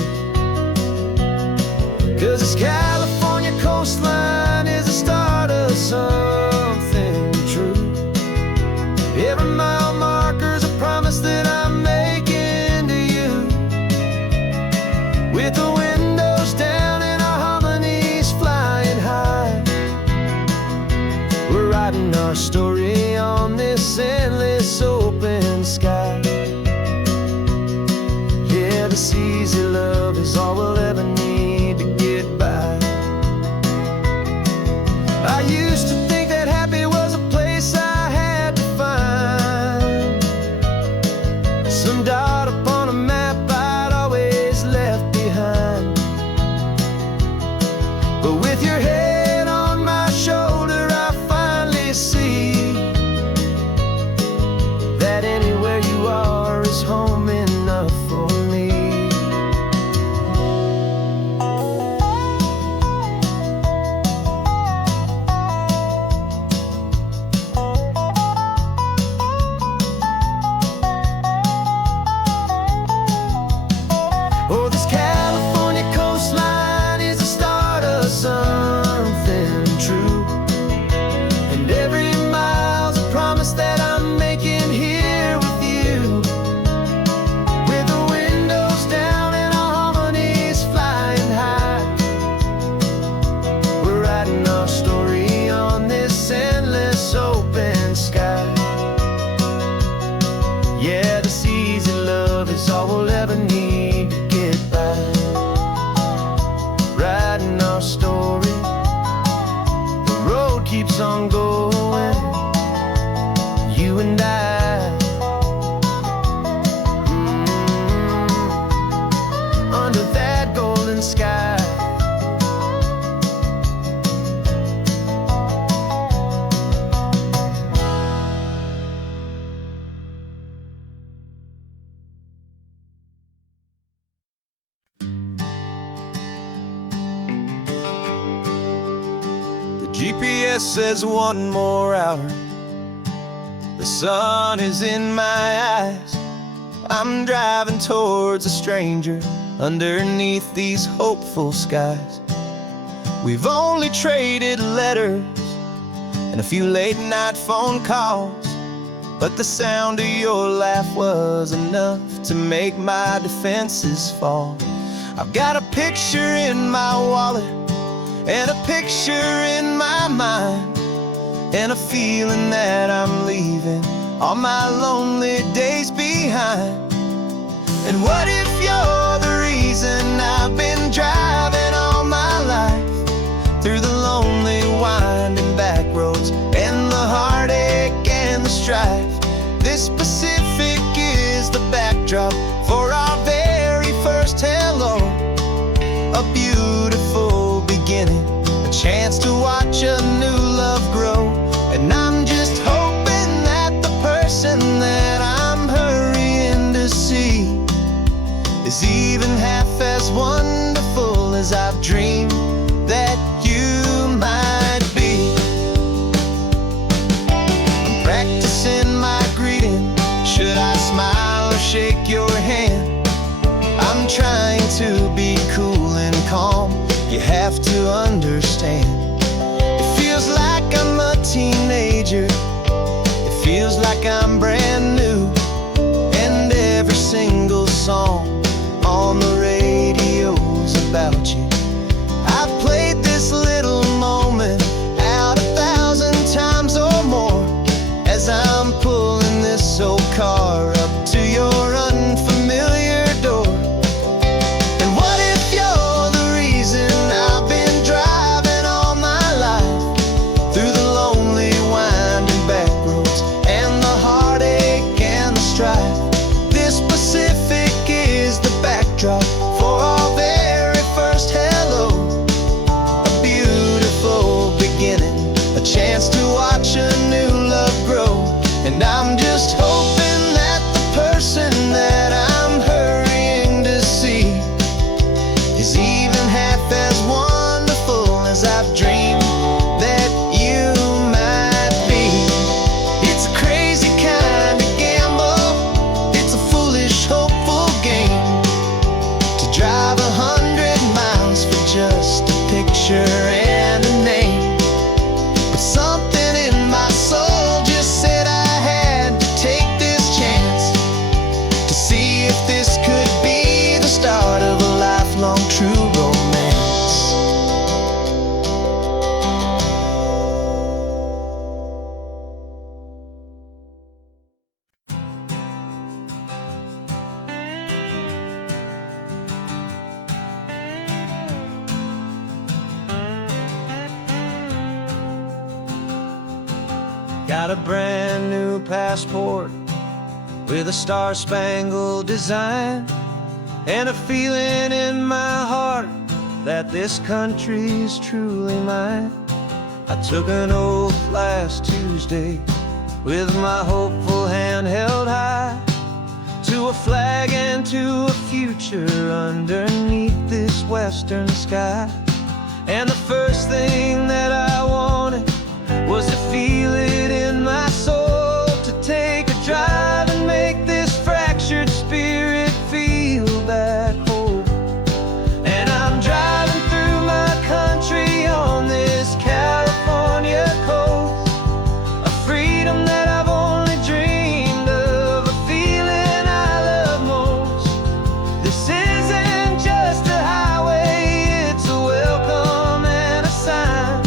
'Cause this California coastline is the start of something true. Every mile marker's a promise that I'm making to you. With the windows down and our harmonies flying high, we're writing our story on this endless open sky. Yeah, this easy love is all we'll ever need to get by. I used to think that happy was a place I had to find, some dot upon a map I'd always left behind. But with your head on my shoulder, I finally see that anywhere you are is home enough for me. Oh, this California coastline is the start of something true. And every mile's a promise that I'm making here with you. With the windows down and our harmonies flying high, we're writing our story on this endless open sky. Yeah, this easy love is all we'll ever need to get by. Writing our story, the road keeps on going, you and I. Under that golden sky. GPS says one more hour. The sun is in my eyes. I'm driving towards a stranger underneath these hopeful skies. We've only traded letters and a few late night phone calls, but the sound of your laugh was enough to make my defenses fall. I've got a picture in my wallet and a picture in my mind, and a feeling that I'm leaving all my lonely days behind. And what if you're the reason I've been driving all my life, through the lonely winding back roads and the heartache and the strife? This Pacific is the backdrop for our very first hello, a beautiful beginning, a chance to watch a new love grow. And I'm just hoping that the person that I'm hurrying to see is even half as wonderful as I've dreamed that you might be. I'm practicing my greeting. Should I smile or shake your hand? I'm trying to be cool and calm. You have to understand, it feels like I'm a teenager. It feels like I'm brand new. And every single song on the radio's about you. I've played this little moment out 1,000 times or more, as I'm pulling this old car up to your unfamiliar door. And what if you're the reason Got a brand new passport with a star-spangled design, and a feeling in my heart that this country's truly mine. I took an oath last Tuesday with my hopeful hand held high, to a flag and to a future underneath this western sky. And the first thing that I wanted was to feel it in my soul, to take a drive and make this fractured spirit feel back home. And I'm driving through my country on this California coast, a freedom that I've only dreamed of, a feeling I love most. This isn't just a highway, it's a welcome and a sign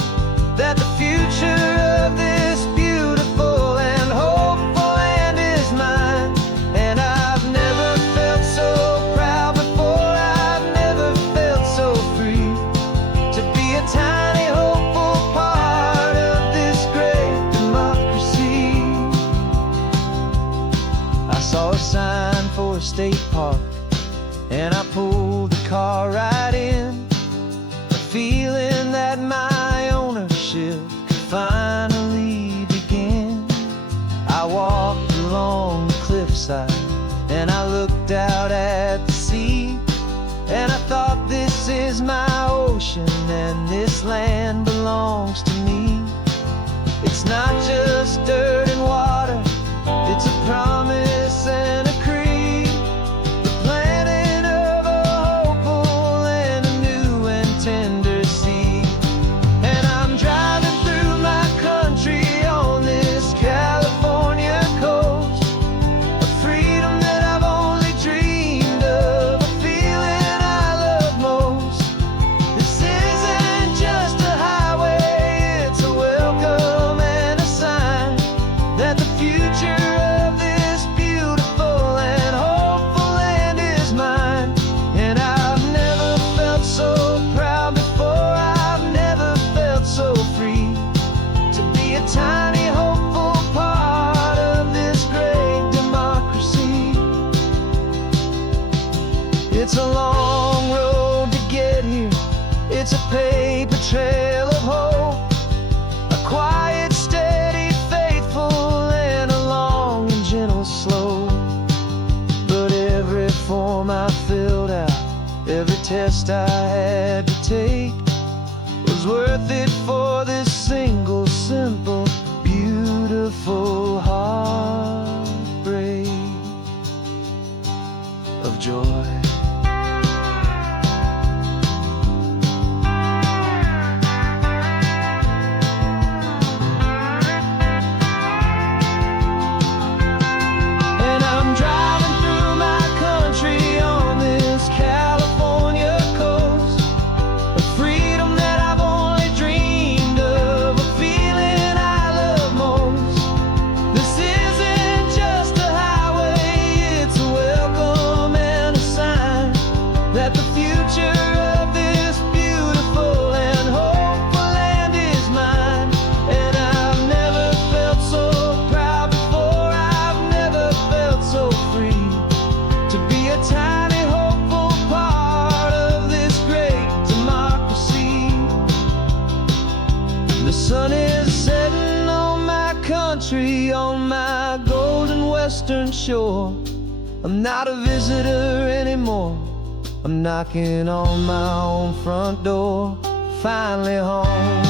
that the future of this beautiful and hopeful land is mine. And I've never felt so proud before, I've never felt so free, to be a tiny hopeful part of this great democracy. I saw a sign for a state park, and I pulled the car right in, a feeling that my ownership could finally begin. I walked along the cliffside and I looked out at the sea, and I thought, this is my ocean and this land belongs to me. It's not just dirt and water, it's a promise and a creed, the planting of a hopeful and a new and tender seed. And I'm driving through my country on this California coast, a freedom that I've only dreamed of, a feeling I love most. This isn't just a highway, it's a welcome and a sign that the future of this beautiful and hopeful land is mine. And I've never felt so proud before, I've never felt so free, to be a tiny hopeful part of this great democracy. It's a long road to get here, it's a paper trail of hope, a quiet, steady, faithful, and a long and gentle slope. But every form I filled out, every test I had to take, was worth it for this single, simple, beautiful heartbreak of joy. And I'm driving through my country on this California coast, a freedom that I've only dreamed of, a feeling I love most. This isn't just a highway, it's a welcome and a sign that the future of this beautiful and hopeful land is mine. And I've never felt so proud before, I've never felt so free, to be a tiny hopeful part of this great democracy. The sun is setting on my country, on my golden western shore. I'm not a visitor anymore, I'm knocking on my own front door, finally home.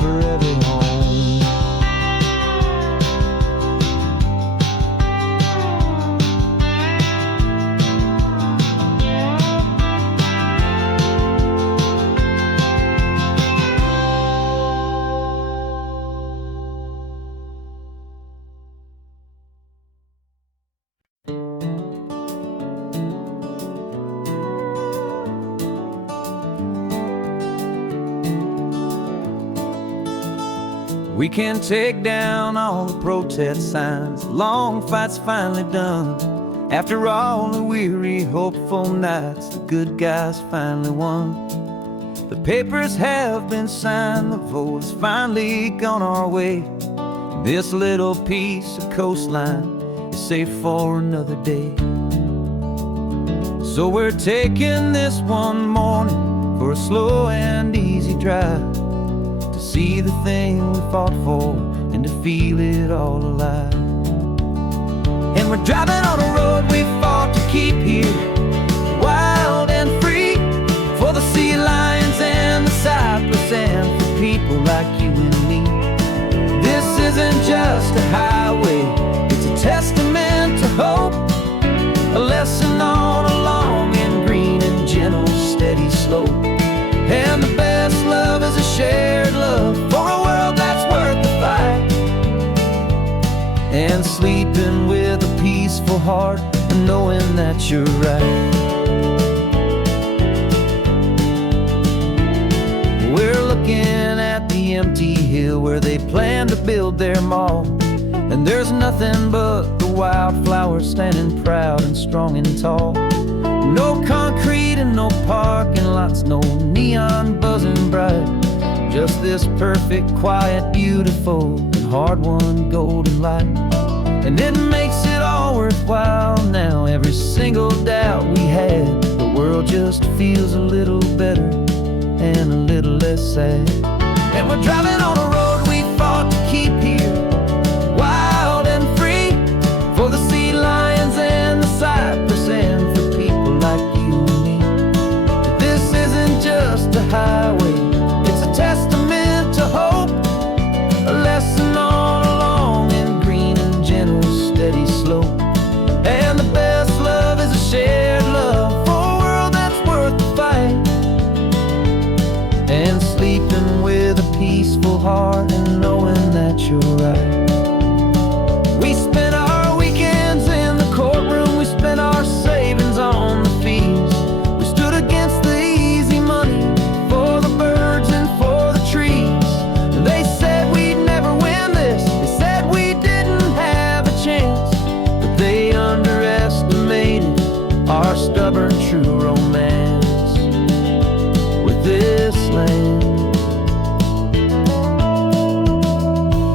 For every home. We can take down all the protest signs, long fight's finally done. After all the weary, hopeful nights, the good guys finally won. The papers have been signed, the vote has finally gone our way. This little piece of coastline is safe for another day. So we're taking this one morning for a slow and easy drive, to see the thing we fought for and to feel it all alive. And we're driving on a road we fought to keep here, wild and free, for the sea lions and the cypress and for people like you and me. This isn't just a highway, it's a testament to hope, a lesson on a long and green and gentle steady slope. And the best love is a shared love for a world that's worth the fight, and sleeping with a peaceful heart and knowing that you're right. We're looking at the empty hill where they plan to build their mall, and there's nothing but the wildflowers standing proud and strong and tall. No concrete and no parking lots, no neon buzzing bright, just this perfect, quiet, beautiful, and hard-won golden light. And it makes it all worthwhile now, every single doubt we had. The world just feels a little better and a little less sad. And we're driving on a road we fought to keep here, wild and free, for the sea lions and the cypress and for people like you and me. This isn't just a highway, it's a testament to hope, a lesson on a long and green and gentle steady slope. And the best love is a shared love for a world that's worth the fight, and sleeping with a peaceful heart and knowing that you're right. We spent our weekends in the courtroom, we spent our savings on the fees. We stood against the easy money for the birds and for the trees. And they said we'd never win this, they said we didn't have a chance, but they underestimated our stubborn true romance with this land.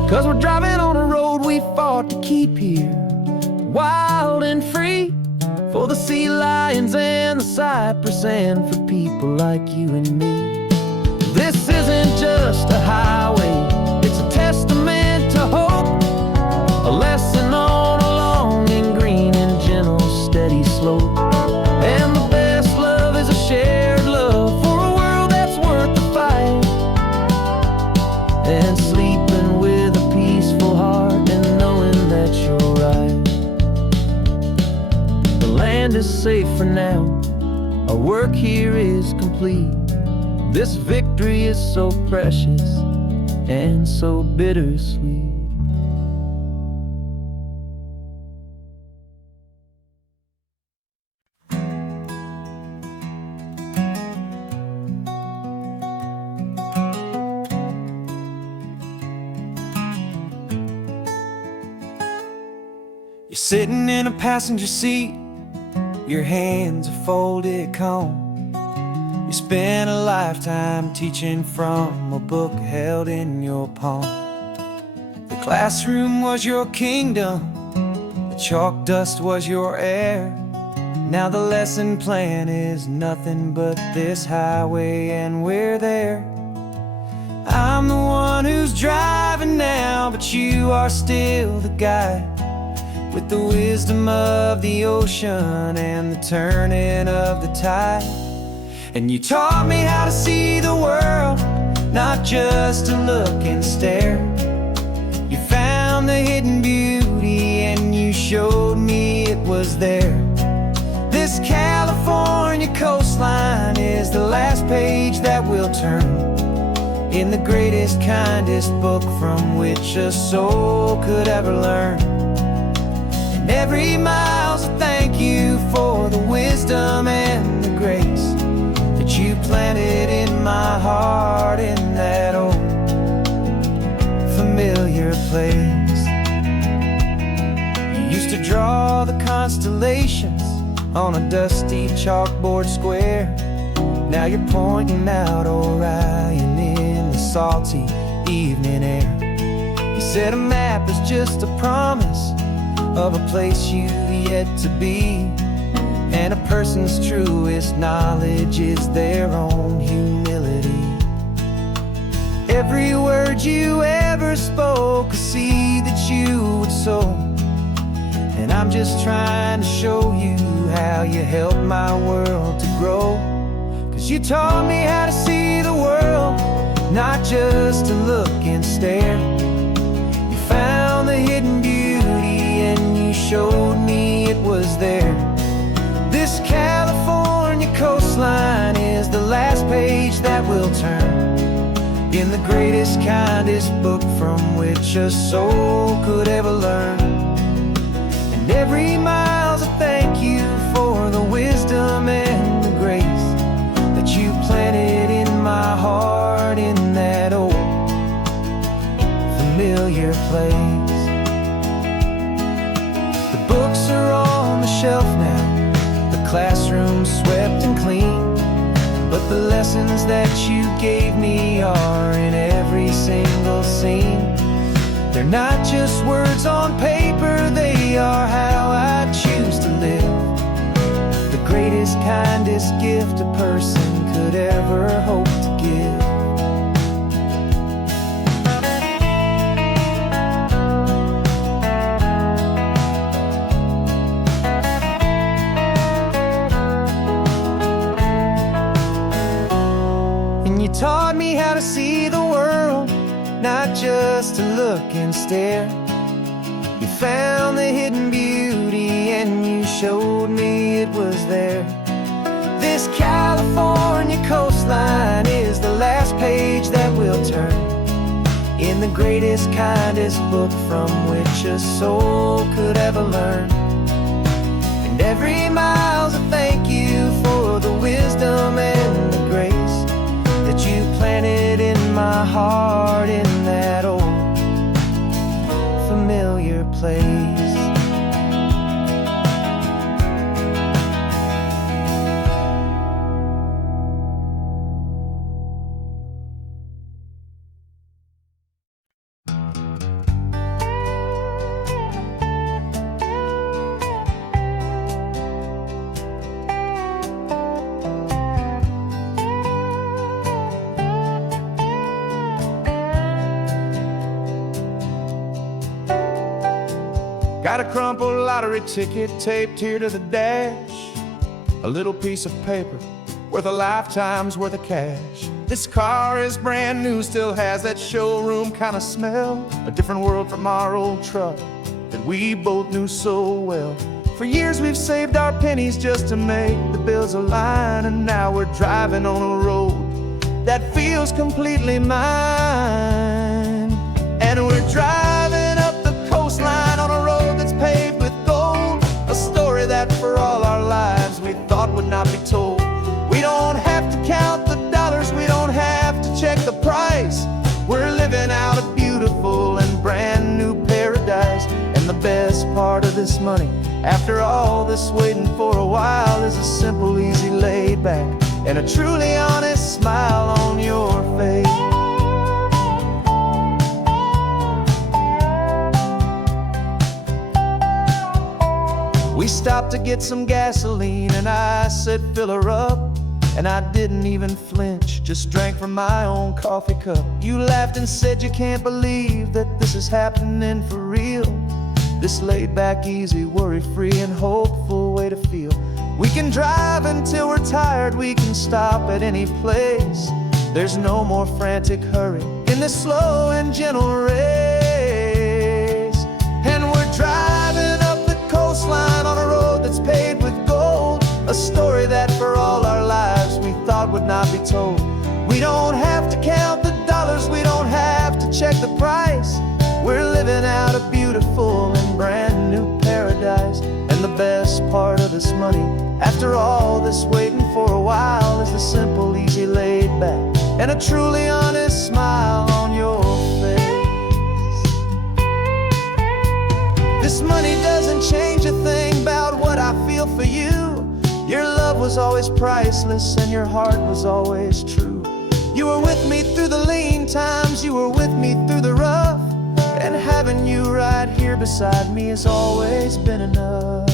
'Cause we're driving on a road we fought to keep here, wild and free, for the sea lions and the cypress and for people like you and me. This isn't just a highway, it's a testament to hope, a lesson on a long and green and gentle steady slope. And the best love is a shared love for a world that's worth the fight, and sleeping with a peaceful heart and knowing that you're right. The land is safe for now, our work here is complete. This victory is so precious and so bittersweet. You're sitting in a passenger seat, your hands are folded calm. You spent a lifetime teaching from a book held in your palm. The classroom was your kingdom, the chalk dust was your air. Now the lesson plan is nothing but this highway and we're there. I'm the one who's driving now, but you are still the guide, with the wisdom of the ocean and the turning of the tide. And you taught me how to see the world, not just to look and stare. You found the hidden beauty and you showed me it was there. This California coastline is the last page that we'll turn in the greatest, kindest book from which a soul could ever learn. And every mile's a thank you for the wisdom and the grace that you planted in my heart in that old familiar place. You used to draw the constellations on a dusty chalkboard square, Now you're pointing out Orion in the salty evening air. You said a map is just a promise of a place you've yet to be, and a person's truest knowledge is their own humility. Every word you ever spoke, a seed that you would sow, and I'm just trying to show you how you helped my world to grow. 'Cause you taught me how to see the world, not just to look and stare. You found the hidden beauty and you showed me it was there. This California coastline is the last page that we'll turn in the greatest, kindest book from which a soul could ever learn. And every mile's a thank you for the wisdom and the grace that you planted in my heart in that old familiar place. The books are on the shelf now, the classroom swept and clean, but the lessons that you gave me are in every single scene. They're not just words on paper, they are how I choose to live. The greatest, kindest gift a person could ever hope to give. And you taught me how to see the world, not just to look and stare. You found the hidden beauty and you showed me it was there. This California coastline is the last page that we'll turn in the greatest, kindest book from which a soul could ever learn. And every mile's a thank you for the wisdom and the grace that you planted in my heart in that old familiar place. Got a crumpled lottery ticket taped here to the dash, a little piece of paper worth a lifetime's worth of cash. This car is brand new, still has that showroom kind of smell, a different world from our old truck that we both knew so well. For years we've saved our pennies just to make the bills align, and now we're driving on a road that feels completely mine. And we're driving up the coastline on a road that's paved with gold, a story that for all our lives we thought would not be told. We don't have to count the dollars, we don't have to check the price. We're living out a beautiful and brand new paradise. And the best part of this money, after all this waiting for a while, is a simple, easy, laid back, and a truly honest smile on your face. We stopped to get some gasoline and I said fill her up, and I didn't even flinch, just drank from my own coffee cup. You laughed and said you can't believe that this is happening for real. This laid back, easy, worry-free and hopeful way to feel. We can drive until we're tired, we can stop at any place. There's no more frantic hurry in this slow and gentle race. And we're driving up the coastline on a road that's paved with gold, a story that for all our lives we thought would not be told. We don't have to count the dollars, we don't have to check the price. We're living out a beautiful and brand new paradise. And the best part of this money, after all this waiting for a while, is the simple, easy, laid back, and a truly honest smile on your face. This money doesn't change a thing about what I feel for you. Your love was was always priceless and your heart was always true. You were with me through the lean times, you were with me through the rough, and having you right here beside me has always been enough.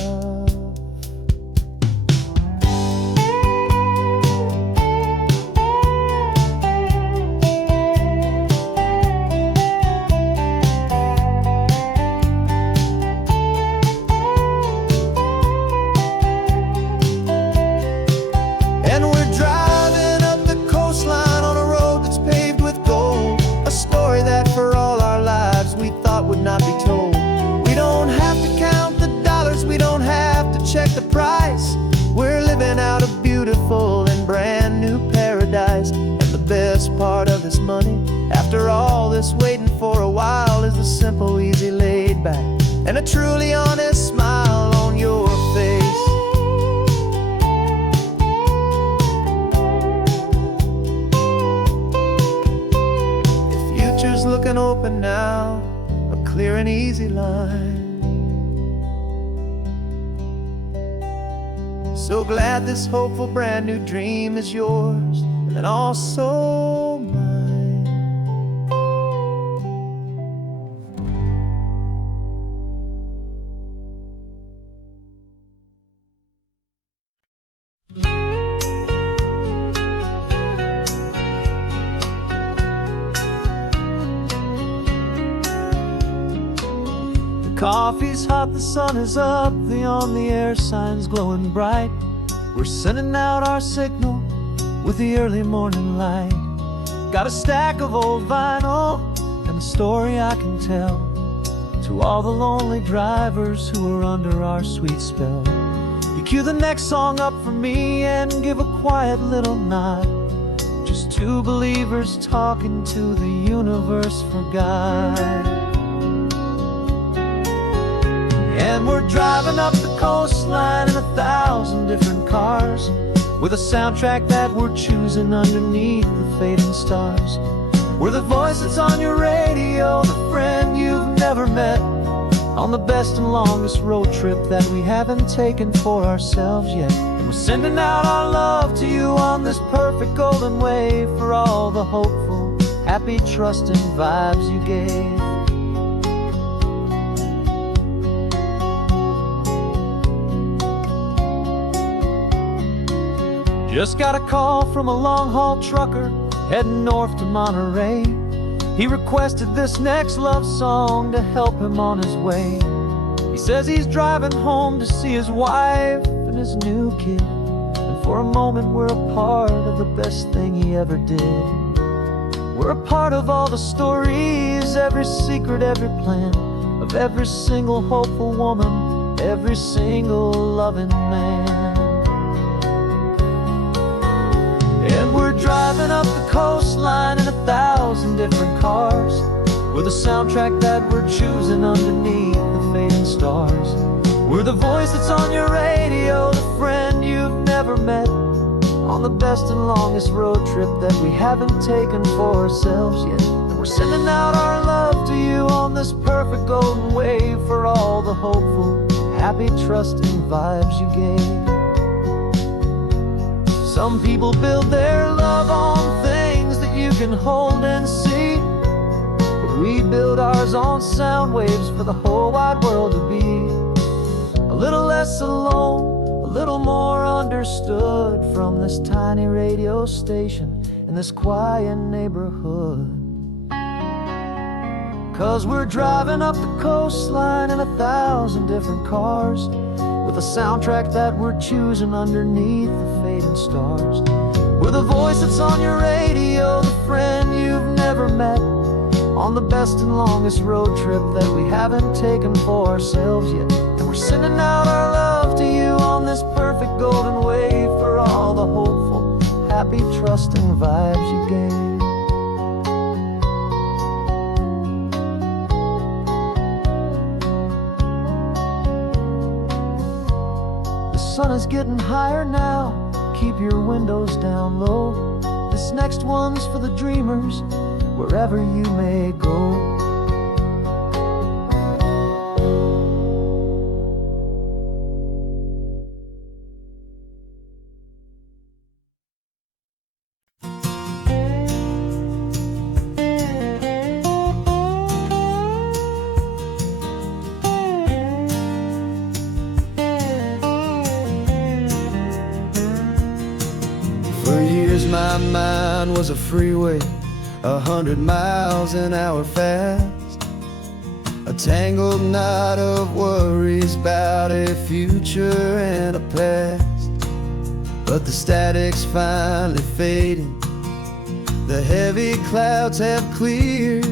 Not be told. We don't have to count the dollars, we don't have to check the price. We're living out a beautiful and brand new paradise. And the best part of this money, after all this waiting for a while, is the simple, easy, laid back, and a truly honest smile on your face. The future's looking open now, clear and easy line. So glad this hopeful brand new dream is yours and also mine. Coffee's hot, the sun is up, the on-the-air sign's glowing bright. We're sending out our signal with the early morning light. Got a stack of old vinyl and a story I can tell to all the lonely drivers who are under our sweet spell. You cue the next song up for me and give a quiet little nod. Just two believers talking to the universe for God. And we're driving up the coastline in 1,000 different cars, with a soundtrack that we're choosing underneath the fading stars. We're the voice that's on your radio, the friend you've never met, on the best and longest road trip that we haven't taken for ourselves yet. And we're sending out our love to you on this perfect golden wave, for all the hopeful, happy, trusting vibes you gave. Just got a call from a long-haul trucker heading north to Monterey. He requested this next love song to help him on his way. He says he's driving home to see his wife and his new kid, and for a moment we're a part of the best thing he ever did. We're a part of all the stories, every secret, every plan, of every single hopeful woman, every single loving man. And we're driving up the coastline in 1,000 different cars, with a soundtrack that we're choosing underneath the fading stars. We're the voice that's on your radio, the friend you've never met, on the best and longest road trip that we haven't taken for ourselves yet. And we're sending out our love to you on this perfect golden wave, for all the hopeful, happy, trusting vibes you gave. Some people build their love on things that you can hold and see, but we build ours on sound waves for the whole wide world to be a little less alone, a little more understood, from this tiny radio station in this quiet neighborhood. 'Cause we're driving up the coastline in 1,000 different cars, with a soundtrack that we're choosing underneath the fading stars. We're the voice that's on your radio, the friend you've never met, on the best and longest road trip that we haven't taken for ourselves yet. And we're sending out our love to you on this perfect golden wave, for all the hopeful, happy, trusting vibes you gave. The sun is getting higher now, keep your windows down low. This next one's for the dreamers, wherever you may go. my mind was a freeway, 100 miles an hour fast, a tangled knot of worries about a future and a past. But the static's finally fading, the heavy clouds have cleared,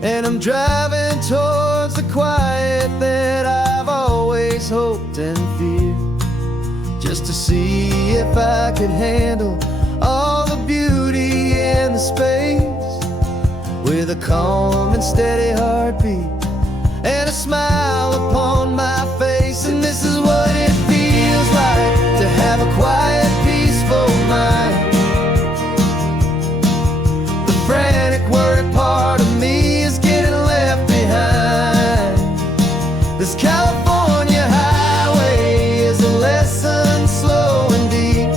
and I'm driving towards the quiet that I've always hoped and feared, just to see if I could handle all the beauty and the space, with a calm and steady heartbeat and a smile upon my face. And this is what it feels like to have a quiet, peaceful mind. The frantic, worried part of me is getting left behind. This California highway is a lesson slow and deep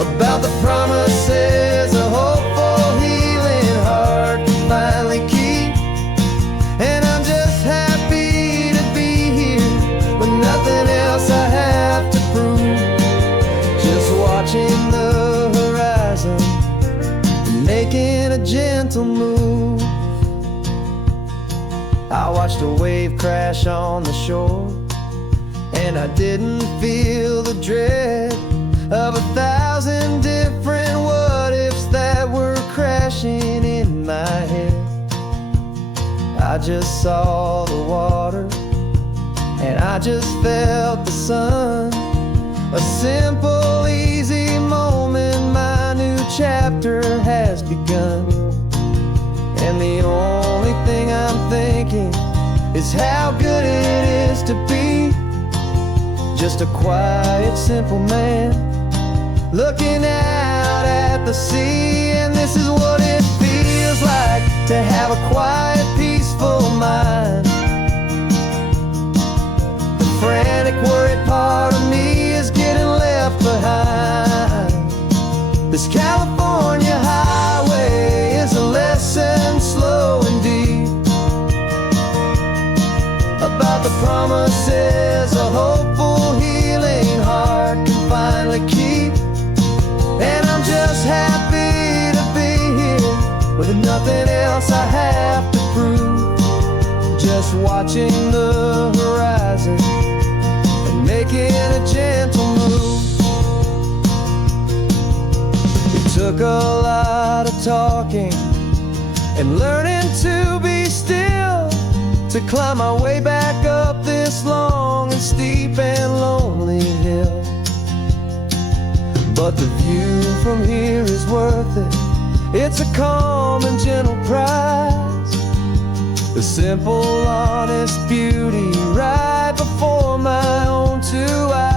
about the promises a hopeful, healing heart can finally keep. And I'm just happy to be here with nothing else I have to prove, just watching the horizon and making a gentle move. I watched a wave crash on the shore, and I didn't feel the dread of 1,000 different what-ifs that were crashing in my head. I just saw the water, and I just felt the sun. A simple, easy moment, my new chapter has begun. And the only thing I'm thinking is how good it is to be just a quiet, simple man looking out at the sea. And this is what it feels like to have a quiet, peaceful mind. The frantic, worried part of me is getting left behind. This California highway is a lesson slow and deep about the promises a hopeful, healing heart can finally keep. And I'm just happy to be here with nothing else I have to prove, just watching the horizon and making a gentle move. It took a lot of talking and learning to be still to climb my way back up this long and steep and lonely hill. But the view from here is worth it. It's a calm and gentle prize, the simple, honest beauty right before my own two eyes.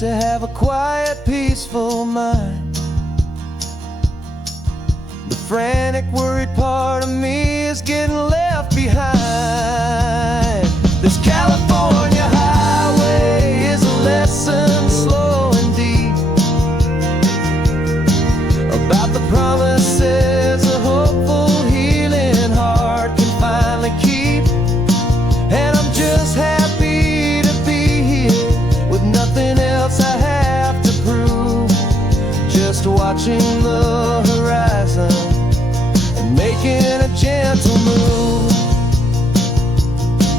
To have a quiet, peaceful mind. The frantic, worried part of me is getting left behind. This California highway is a lesson slow and deep about the promises a hopeful, healing heart can finally keep. And I'm just happy to be here with nothing else I have to prove, just watching the horizon and making a gentle move.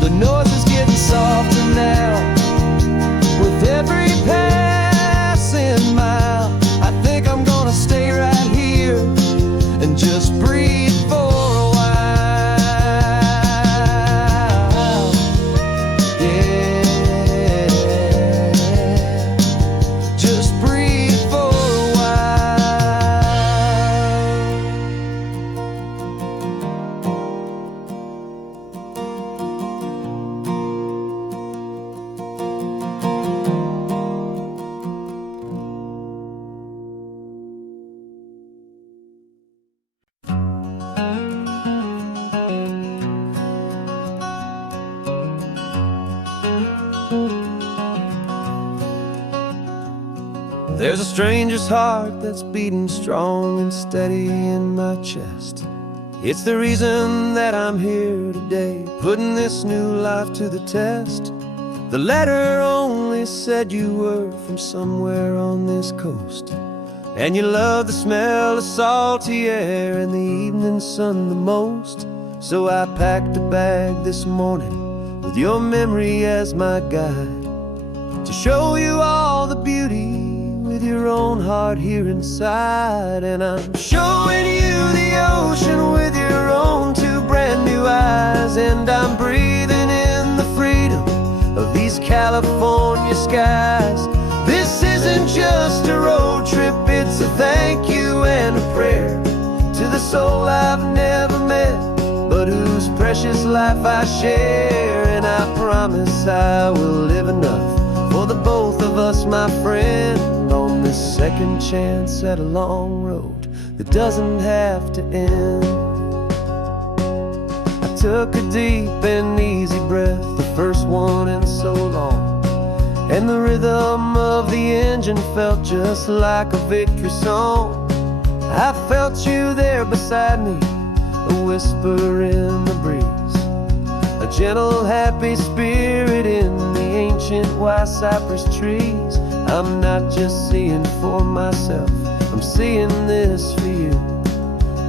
The noise is getting softer now with every passing mile. I think I'm gonna stay right here and just breathe for a while. There's a stranger's heart that's beating strong and steady in my chest. It's the reason that I'm here today, putting this new life to the test. The letter only said you were from somewhere on this coast, and you love the smell of salty air and the evening sun the most. So I packed a bag this morning with your memory as my guide, to show you all the beauty with your own heart here inside. And I'm showing you the ocean with your own two brand new eyes, and I'm breathing in the freedom of these California skies. This isn't just a road trip, it's a thank you and a prayer to the soul I've never met, but whose precious life I share. And I promise I will live enough for the both of us, my friend, on this second chance at a long road that doesn't have to end. I took a deep and easy breath, the first one in so long, and the rhythm of the engine felt just like a victory song. I felt you there beside me, a whisper in the breeze, a gentle happy spirit in the ancient white cypress trees. I'm not just seeing for myself, I'm seeing this for you,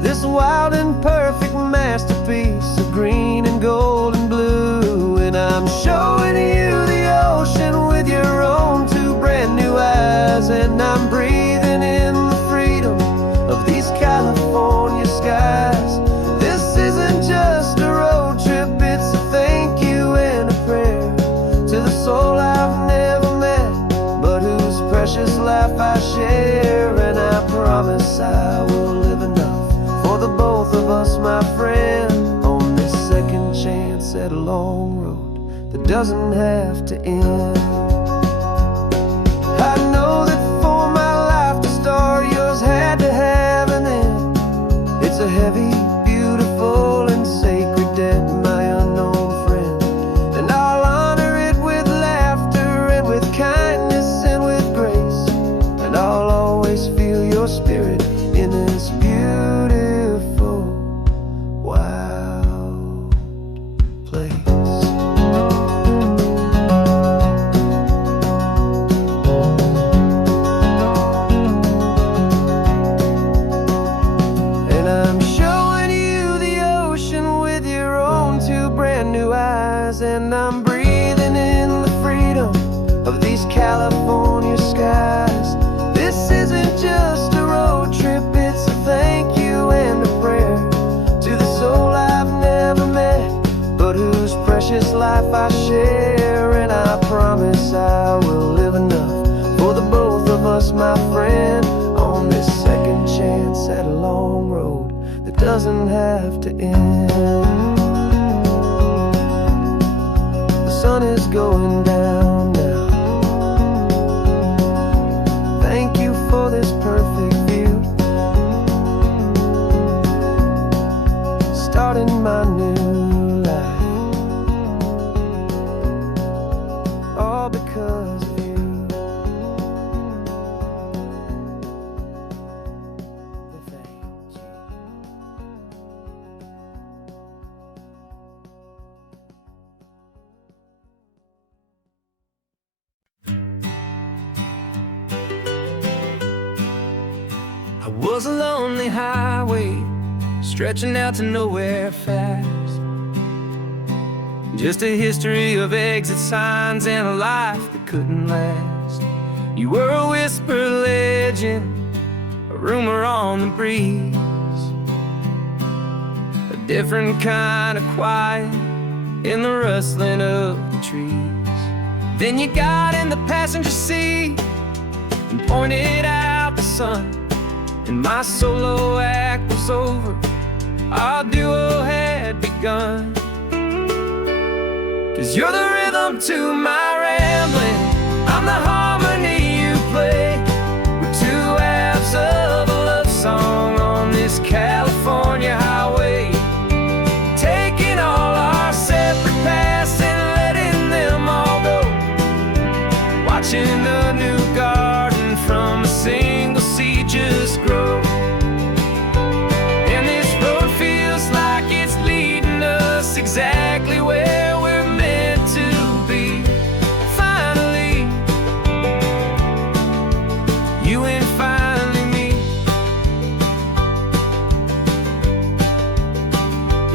this wild and perfect masterpiece of green and gold and blue. And I'm showing you the ocean with your own two brand new eyes, and I'm breathing in the freedom of these California skies. This isn't just a road trip, it's a thank you and a prayer to the soul I've never met, but whose precious life I share. And I promise I will live enough for the both of us, my friend, on this second chance at a long road that doesn't have to end. I know that for my life to start, yours had to have an end. It's a heavy, beautiful, and sacred debt, my unknown friend, and I'll honor it with laughter and with kindness and with grace, and I'll always feel your spirit in this beautiful, wild place. And I'm showing you the ocean with your own two brand new eyes, and I'm breathing in the freedom of these California skies. This isn't just a road trip, it's a thank you and a prayer to the soul I've never met, but whose precious life I share. And I promise I will live enough for the both of us, my friend, on this second chance at a long road that doesn't have to end. The sun is going down now. Thank you for this perfect view, starting my new life, all because of you. Thank you. I was a lonely highway stretching out to nowhere fast, just a history of exit signs and a life that couldn't last. You were a whisper legend, a rumor on the breeze, a different kind of quiet in the rustling of the trees. Then you got in the passenger seat and pointed out the sun, and my solo act was over, our duo had begun. 'Cause you're the rhythm to my rambling, I'm the harmony you play. We're two halves of a love song on this California highway, taking all our separate paths and letting them all go, watching the new garden from a us exactly where we're meant to be. Finally, you and finally me.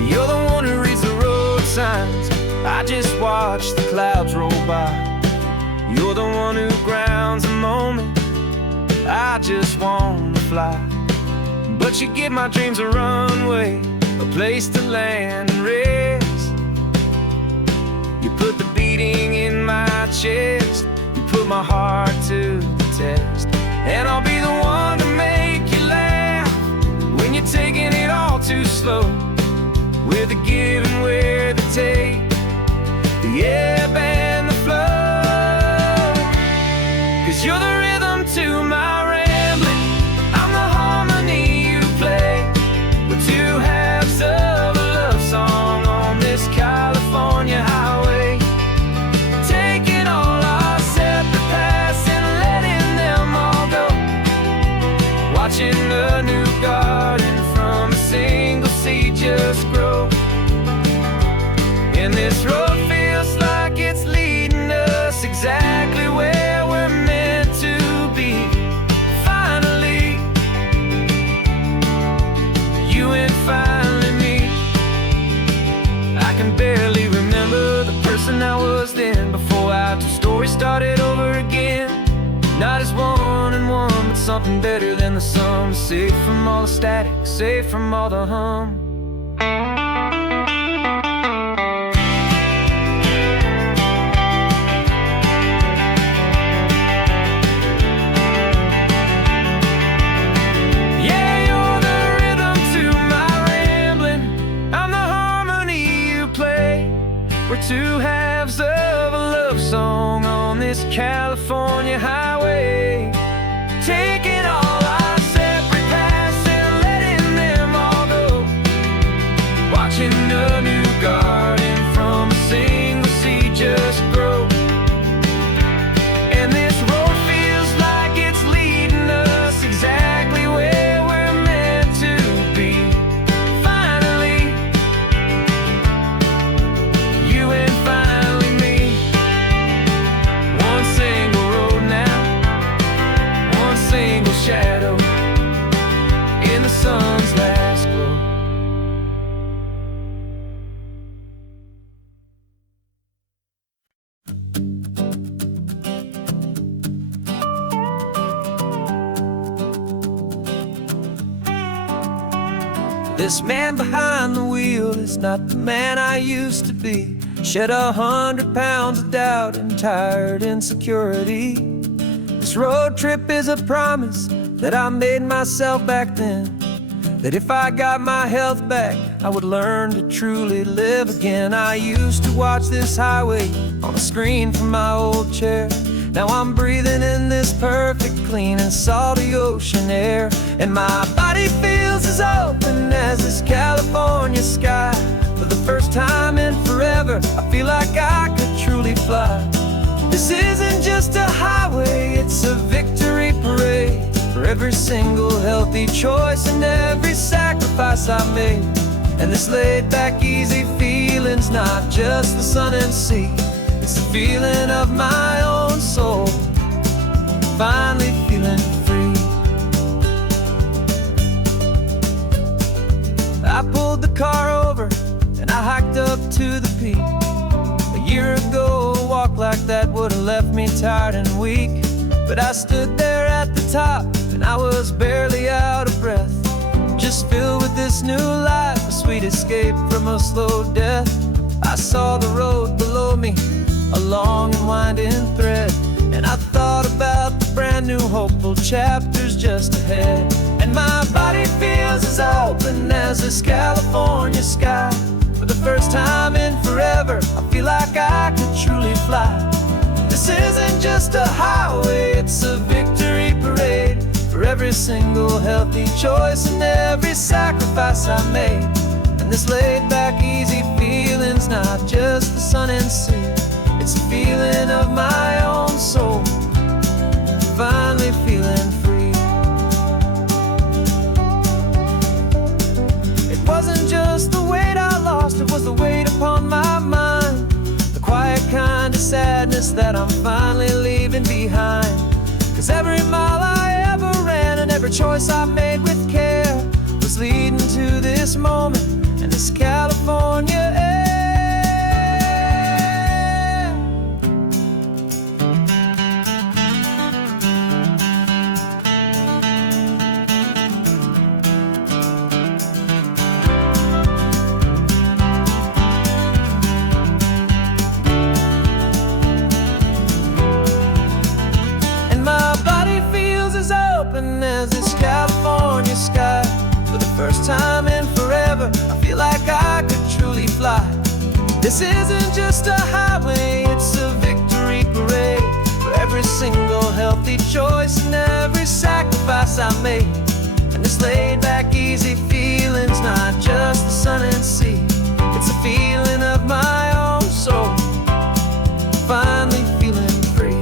You're the one who reads the road signs, I just watch the clouds roll by. You're the one who grounds the moment, I just wanna fly. But you give my dreams a runway, a place to land and rest. You put the beating in my chest, you put my heart to the test. And I'll be the one to make you laugh when you're taking it all too slow. We're the give and we're the take, the ebb and the flow. 'Cause you're the rhythm to my rambling, I'm the harmony you play. We're two halves of a love song on this California highway, taking all our separate paths and letting them all go. Watching a new garden from a single seed just grow. And this road feels like it's leading us exactly where we're meant to be. Finally, you and finally me. I can barely remember the person I was then, before our two stories started over again. Not as one and one, but something better than the sum. Safe from all the static, safe from all the hum. We're two halves of a love song on this California highway, taking all our separate paths and letting them all go. Watching a new garden from a single seed just grow. And this road feels like it's leading us exactly where we're meant to be. Finally, you and finally me. One single road now, one single shadow in the sun's last glow. This man behind the wheel is not the man I used to be. Shed 100 pounds of doubt and tired insecurity. This road trip is a promise that I made myself back then, that if I got my health back, I would learn to truly live again. I used to watch this highway on a screen from my old chair. Now I'm breathing in this perfect, clean and salty ocean air. And my body feels as open as this California sky. For the first time in forever, I feel like I could truly fly. This isn't just a highway, it's a victory parade. For every single healthy choice and every sacrifice I made. And this laid back easy feeling's not just the sun and sea, it's the feeling of my own soul, finally feeling free. I pulled the car over and I hiked up to the peak. A year ago, a walk like that would have left me tired and weak. But I stood there at the top and I was barely out of breath, just filled with this new life, a sweet escape from a slow death. I saw the road below me, a long and winding thread, and I thought about the brand new hopeful chapters just ahead. And my body feels as open as this California sky. For the first time in forever, I feel like I could truly fly. This isn't just a highway, it's a victory parade. For every single healthy choice and every sacrifice I made. And this laid back easy feeling's not just the sun and sea, it's a feeling of my own soul, finally feeling free. It wasn't just the weight I lost, it was the weight of that I'm finally leaving behind. 'Cause every mile I ever ran and every choice I made with care was leading to this moment and this California air. As this California sky, for the first time in forever, I feel like I could truly fly. This isn't just a highway, it's a victory parade for every single healthy choice and every sacrifice I made. And this laid back, easy feeling's not just the sun and sea, it's a feeling of my own soul, finally feeling free.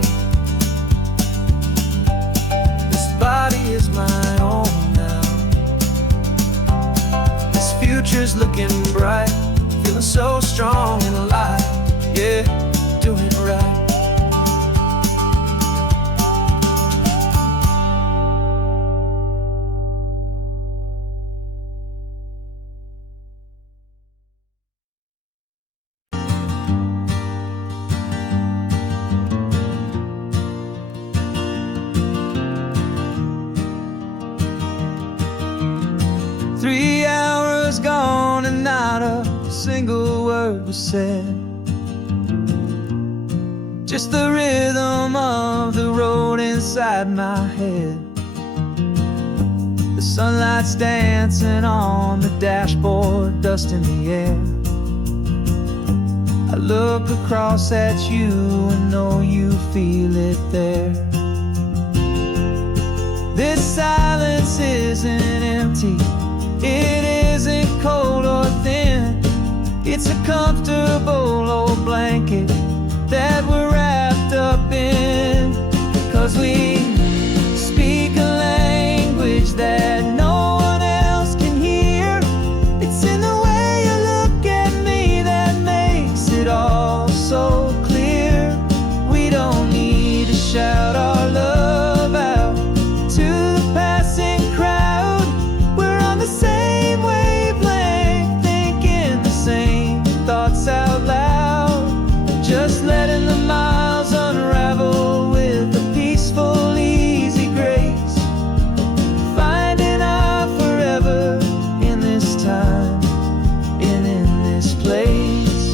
Body is my own now. This future's looking bright, feeling so strong and alive. Yeah, doing it right. Gone and not a single word was said. Just the rhythm of the road inside my head. The sunlight's dancing on the dashboard, dust in the air. I look across at you and know you feel it there. This silence isn't empty, it isn't cold or thin. It's a comfortable old blanket that we're wrapped up in. 'Cause we speak a language that no one else can hear. It's in the way you look at me that makes it all so clear. We don't need to shout our love out to the passing crowd. We're on the same wavelength, thinking the same thoughts out loud. Just letting the miles unravel with a peaceful, easy grace. Finding our forever in this time and in this place.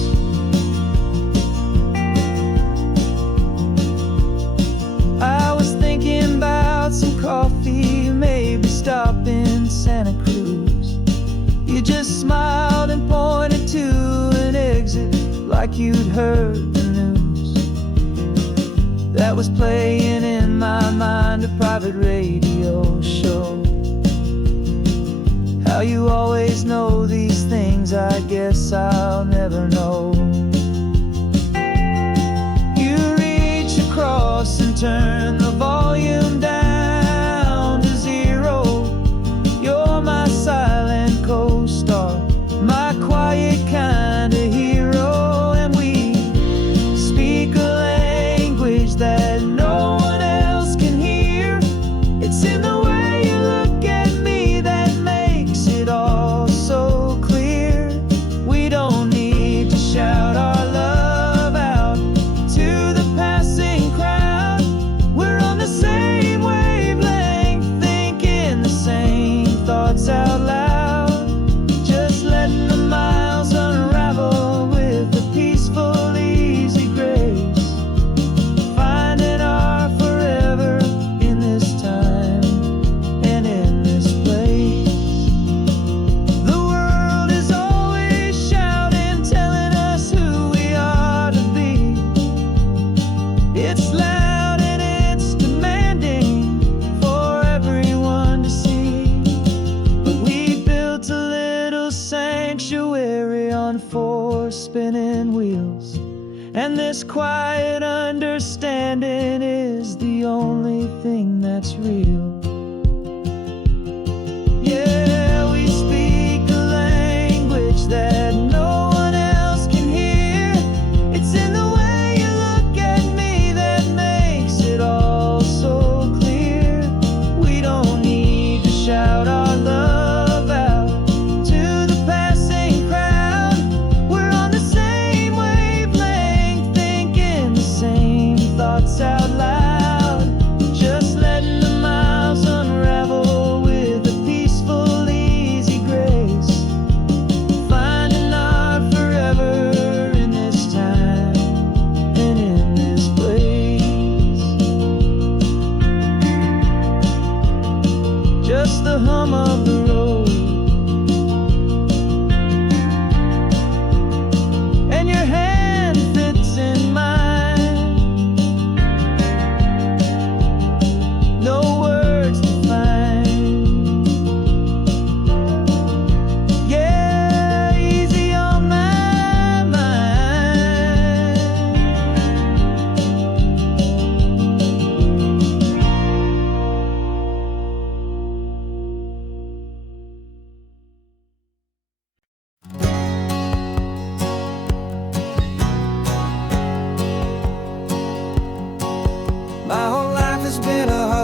I was thinking about some coffee, maybe stop in Santa Cruz. You just smiled and pointed to an exit like you'd heard the news. That was playing in my mind, a private radio show. How you always know these things, I guess I'll never know. You reach across and turn the volume down to zero. You're my silent co-star, my quiet kind of hero. And we speak a language that no one else can hear. It's in the way you look at me that makes it all so clear. We don't need to shout our love out to the passing crowd. We're on the same wavelength, thinking the same thoughts out loud. Just letting the miles unravel with a peaceful, easy grace. Finding our forever in this time and in this place. The world is always shouting, telling us who we are to be. It's loud and it's demanding for everyone to see. But we built a little sanctuary on four spinning wheels, and this quiet understanding is the only thing that's real. Yeah, we speak a language that no one else can hear. It's in the way you look at me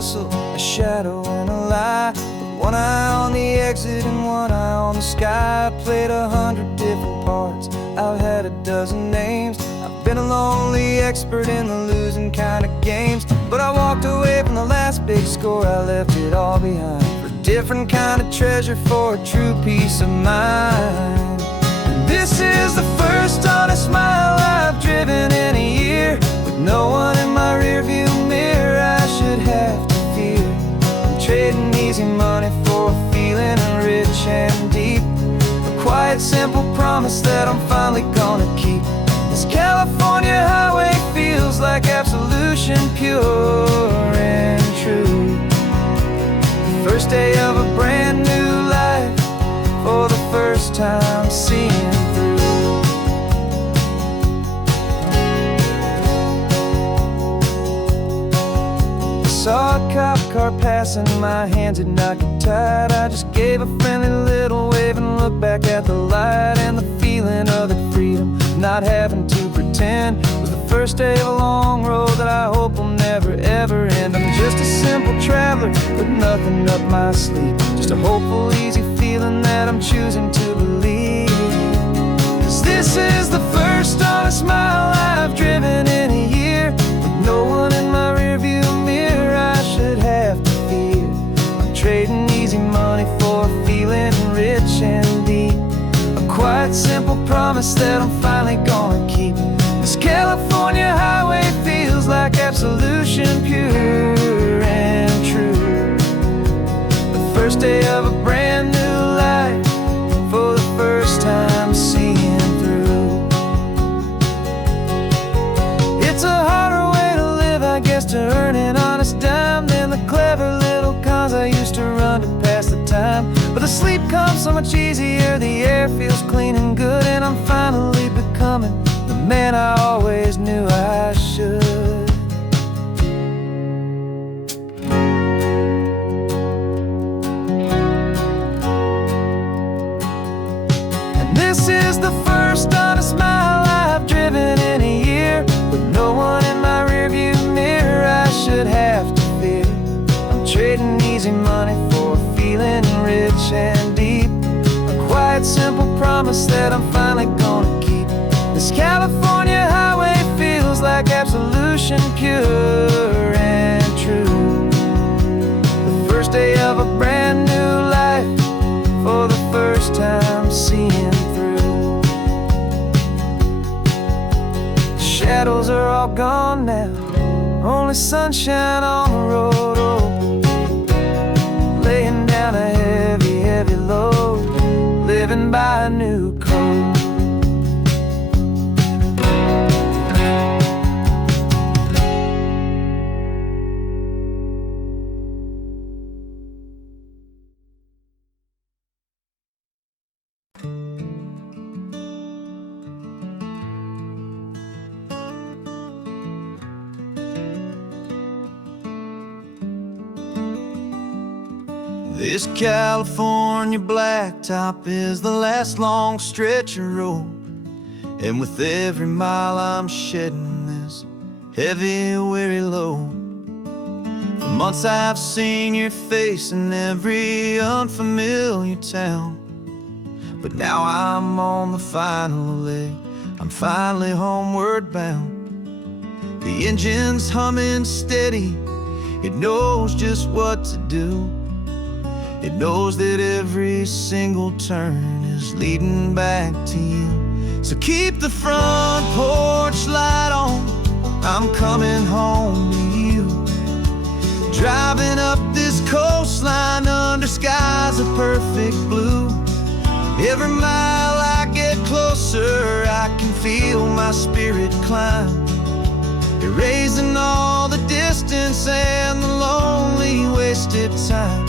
hustle, a shadow and a lie. With one eye on the exit and one eye on the sky. I played 100 different parts, I've had a dozen names. I've been a lonely expert in the losing kind of games. But I walked away from the last big score, I left it all behind for a different kind of treasure, for a true peace of mind. And this is the first honest mile I've driven in a year, with no one in my rearview mirror I should have to fear. I'm trading easy money for a feeling rich and deep, a quiet simple promise that I'm finally gonna keep. This California highway feels like absolution, pure and true. The first day of a brand new life, for the first time seeing through. I saw a cop car passing, my hands had not got tied. I just gave a friendly little wave and looked back at the light. And the feeling of the freedom, not having to pretend, was the first day of a long road that I hope will never ever end. I'm just a simple traveler with nothing up my sleeve, just a hopeful, easy feeling that I'm choosing to believe. 'Cause this is the first honest mile I've driven in a year, with no one in my rearview mirror I should have to fear. I'm trading easy money for a feeling rich and deep, a quiet simple promise that I'm finally gonna keep. This California highway feels like absolution, pure and true. The first day of a brand new life, for the first time seeing through. It's a harder way to live, I guess, to earn an honest dime than the clever little cons I used to run to pass the time. But the sleep comes so much easier, the air feels clean and good, and I'm finally becoming the man I always knew I should. And this is the first honest mile I've driven in a year, with no one in my rearview mirror I should have to fear. I'm trading easy money for a feeling rich and deep, a quiet simple promise that I'm finally gonna keep. This California highway feels like absolution, pure and true. The first day of a brand new life, for the first time seeing through. The shadows are all gone now, only sunshine on the road. Oh, laying down a heavy, heavy load, living by a new code. This California blacktop is the last long stretch of road, and with every mile I'm shedding this heavy, weary load. For months I've seen your face in every unfamiliar town, but now I'm on the final leg, I'm finally homeward bound. The engine's humming steady, it knows just what to do. It knows that every single turn is leading back to you. So keep the front porch light on, I'm coming home to you. Driving up this coastline under skies of perfect blue. Every mile I get closer, I can feel my spirit climb, erasing all the distance and the lonely wasted time.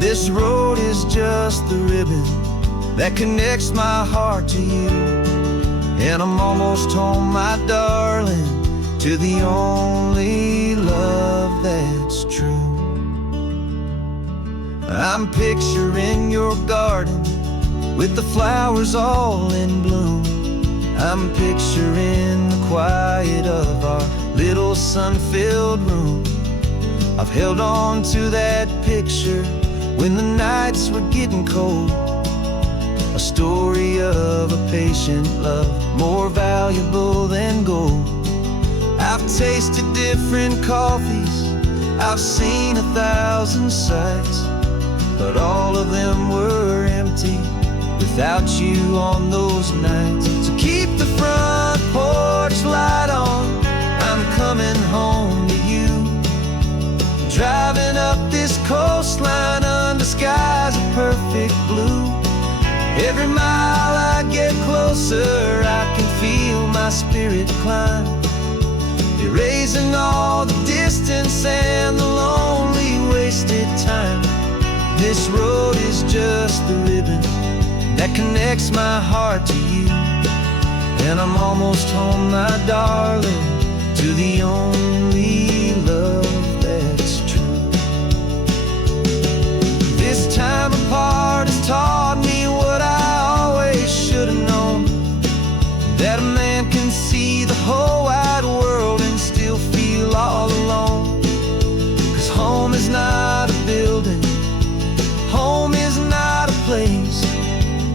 This road is just the ribbon that connects my heart to you, and I'm almost home, my darling, to the only love that's true. I'm picturing your garden with the flowers all in bloom. I'm picturing the quiet of our little sun-filled room. I've held on to that picture when the nights were getting cold. A story of a patient love, more valuable than gold. I've tasted different coffees, I've seen 1,000 sights, but all of them were empty without you on those nights. So keep the front porch light on, I'm coming home to you. Driving up this coastline under skies of perfect blue. Every mile I get closer, I can feel my spirit climb, erasing all the distance and the lonely wasted time. This road is just the ribbon that connects my heart to you. And I'm almost home, my darling, to the only love that's true. This time apart has taught me what I always should have known, that a man can see the whole wide world and still feel all alone. 'Cause home is not a building, home is not a place,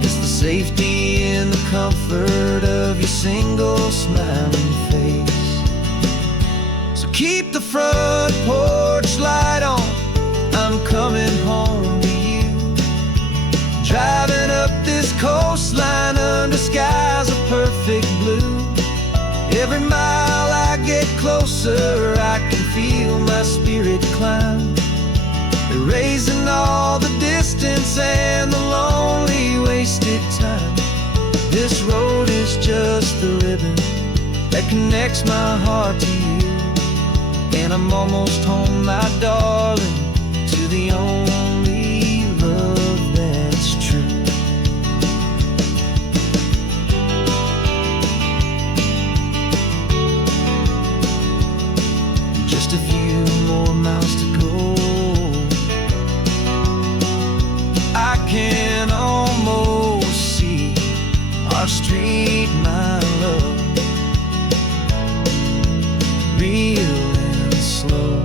it's the safety and the comfort of your single smiling face. So keep the front porch light on, I'm coming home to you. Driving up this coastline under skies of perfect blue. Every mile I get closer, I can feel my spirit climb, erasing all the distance and the lonely wasted time. This road is just the ribbon that connects my heart to you. And I'm almost home, my darling, to the only love that's true. Just a few more miles to go, I can almost see our street, my love, real and slow,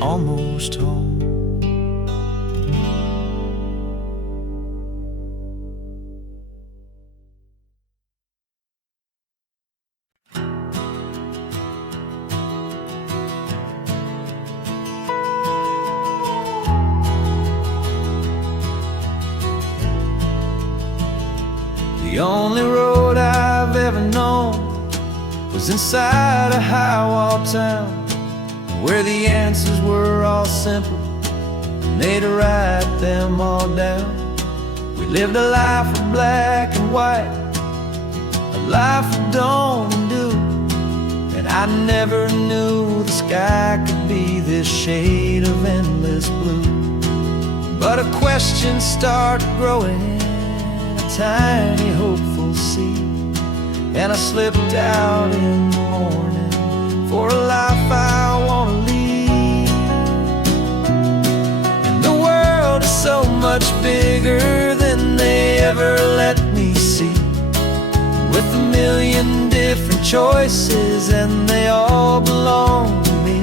almost home. The only road I've ever known was inside a high-wall town, where the answers were all simple and they'd write them all down. We lived a life of black and white, a life of dawn and dew, and I never knew the sky could be this shade of endless blue. But a question started growing, tiny hopeful seed, and I slipped out in the morning for a life I want to lead. And the world is so much bigger than they ever let me see, with a million different choices and they all belong to me.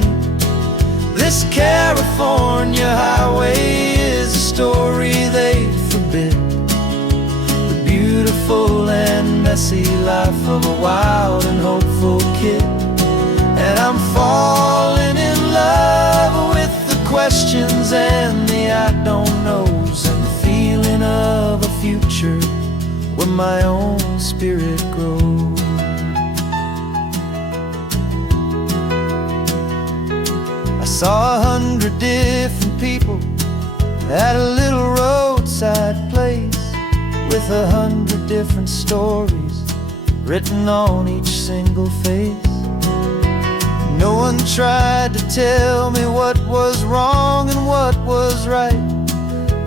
This California highway is a story they forbid, beautiful and messy life of a wild and hopeful kid. And I'm falling in love with the questions and the I don't knows, and the feeling of a future where my own spirit grows. I saw 100 different people at a little roadside place, with 100 different stories written on each single face. No one tried to tell me what was wrong and what was right.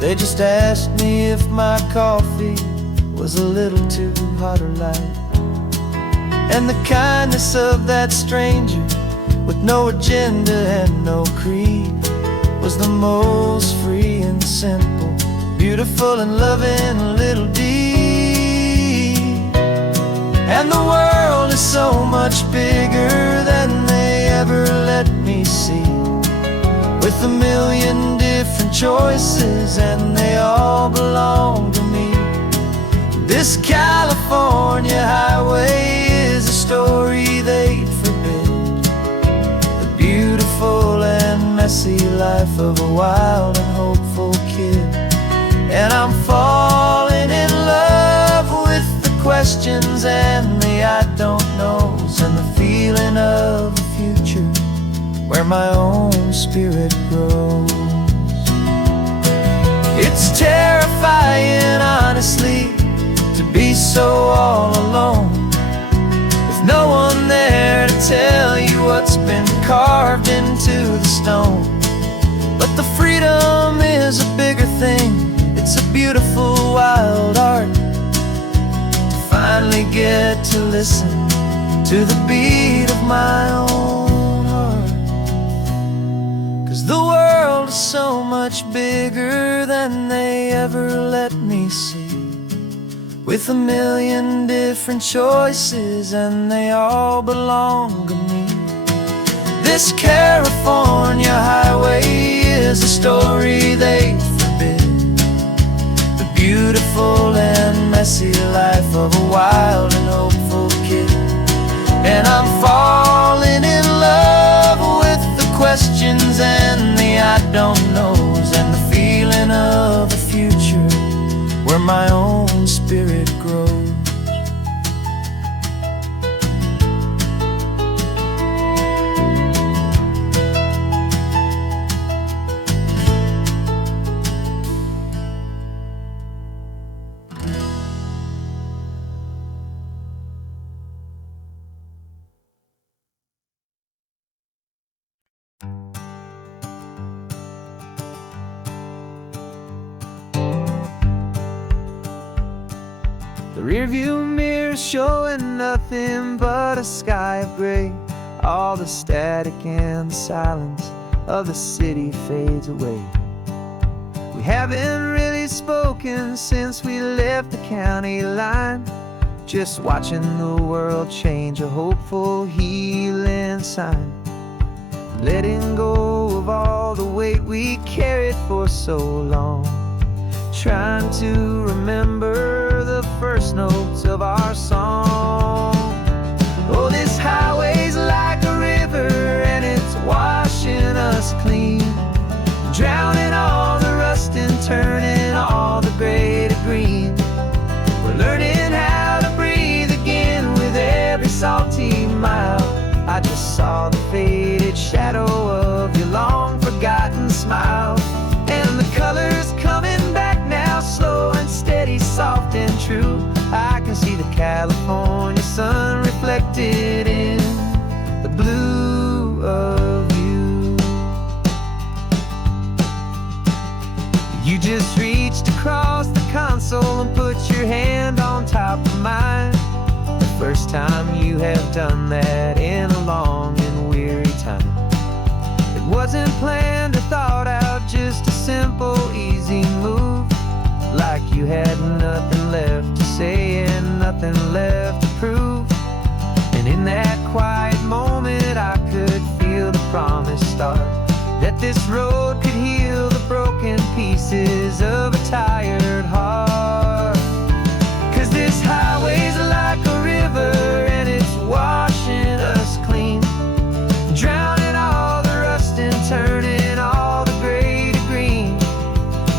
They just asked me if my coffee was a little too hot or light. And the kindness of that stranger, with no agenda and no creed, was the most free and simple, beautiful and loving little deed. And the world is so much bigger than they ever let me see, with a million different choices, and they all belong to me. This California highway is a story they'd forbid, the beautiful and messy life of a wild and hopeful kid. And I'm falling in love with the questions and the I don't knows, and the feeling of a future where my own spirit grows. It's terrifying, honestly, to be so all alone, with no one there to tell you what's been carved into the stone. But the freedom is a bigger thing. It's a beautiful wild art to finally get to listen to the beat of my own heart. 'Cause the world is so much bigger than they ever let me see, with a million different choices, and they all belong to me. This California highway is a story they forbid, the beautiful and messy life of a wild and hopeful kid. And I'm falling in love with the questions and the I don't knows, and the feeling of a future where my own spirit grows. The rearview mirror showing nothing but a sky of gray. All the static and the silence of the city fades away. We haven't really spoken since we left the county line, just watching the world change, a hopeful healing sign. Letting go of all the weight we carried for so long, trying to remember the first notes of our song. Oh, this highway's like a river, and it's washing us clean, drowning all the rust and turning all the gray to green. We're learning how to breathe again with every salty mile. I just saw the faded shadow of your long forgotten smile, and the colors coming back now, slow and steady, soft and true. I can see the California sun reflected in the blue of you. You just reached across the console and put your hand on top of mine, the first time you have done that in a long and weary time. It wasn't planned or thought out, just a simple, easy move, like you had nothing left to say and nothing left to prove. And in that quiet moment I could feel the promise start, that this road could heal the broken pieces of a tired heart. 'Cause this highway's like a river, and it's washing us clean, drowning all the rust and turning all the gray to green.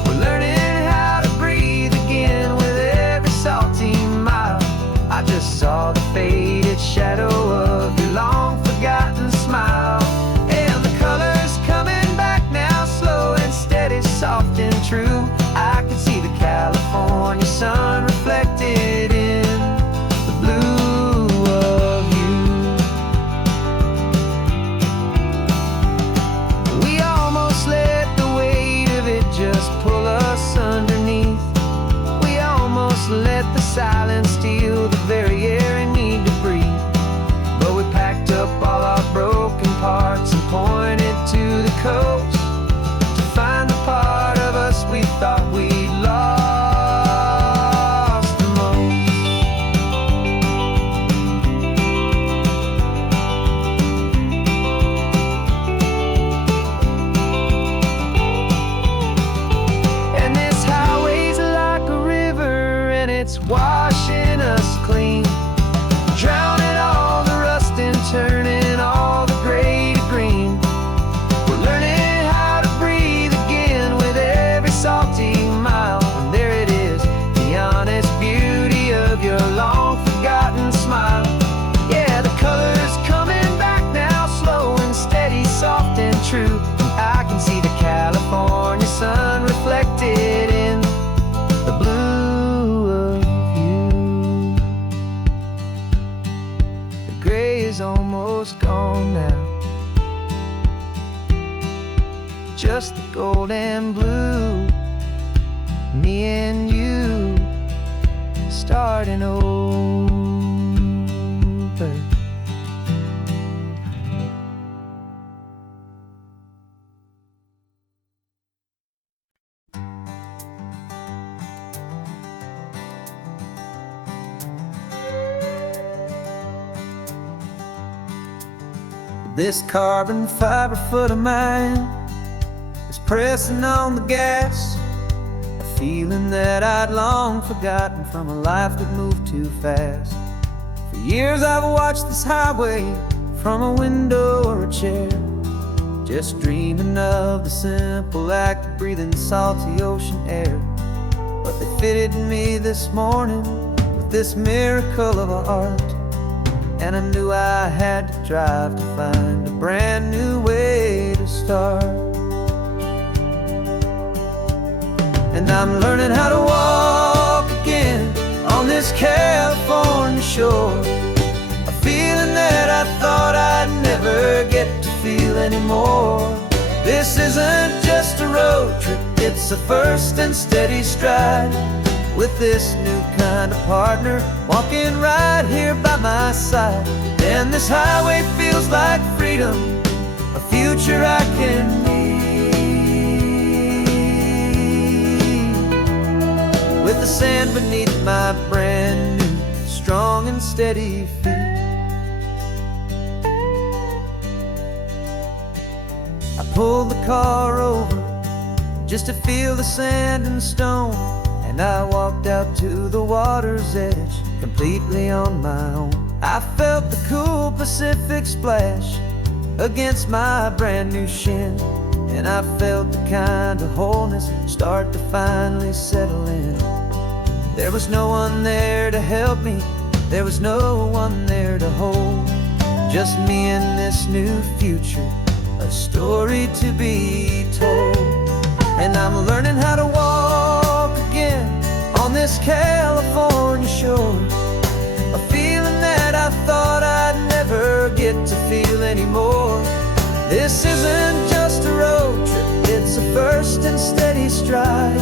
We're learning how to breathe again with every salty mile. I just saw the faded shadow of your long forgotten smile, and the colors coming back now, slow and steady, soft and true. I can see the California sun reflected in the blue of you. We almost let the weight of it just pull us underneath. We almost let the silence steal the very air I need to breathe. But we packed up all our broken parts and pointed to the coast to find the part of us we thought we'd lost the most. is almost gone now. Just the gold and blue, me and you starting over. This carbon fiber foot of mine is pressing on the gas, a feeling that I'd long forgotten from a life that moved too fast. For years I've watched this highway from a window or a chair, just dreaming of the simple act of breathing salty ocean air. But they fitted me this morning with this miracle of art, and I knew I had to drive to find a brand new way to start. And I'm learning how to walk again on this California shore, a feeling that I thought I'd never get to feel anymore. This isn't just a road trip, it's a first and steady stride, with this new kind of partner walking right here by my side. And this highway feels like freedom, a future I can need, with the sand beneath my brand new strong and steady feet. I pulled the car over just to feel the sand and stone, and I walked out to the water's edge completely on my own. I felt the cool Pacific splash against my brand new shin, and I felt the kind of wholeness start to finally settle in. There was no one there to help me, there was no one there to hold, just me and this new future, a story to be told. And I'm learning how to walk again on this California shore, a feeling that I thought I'd never get to feel anymore. This isn't just a road trip, it's a first and steady stride,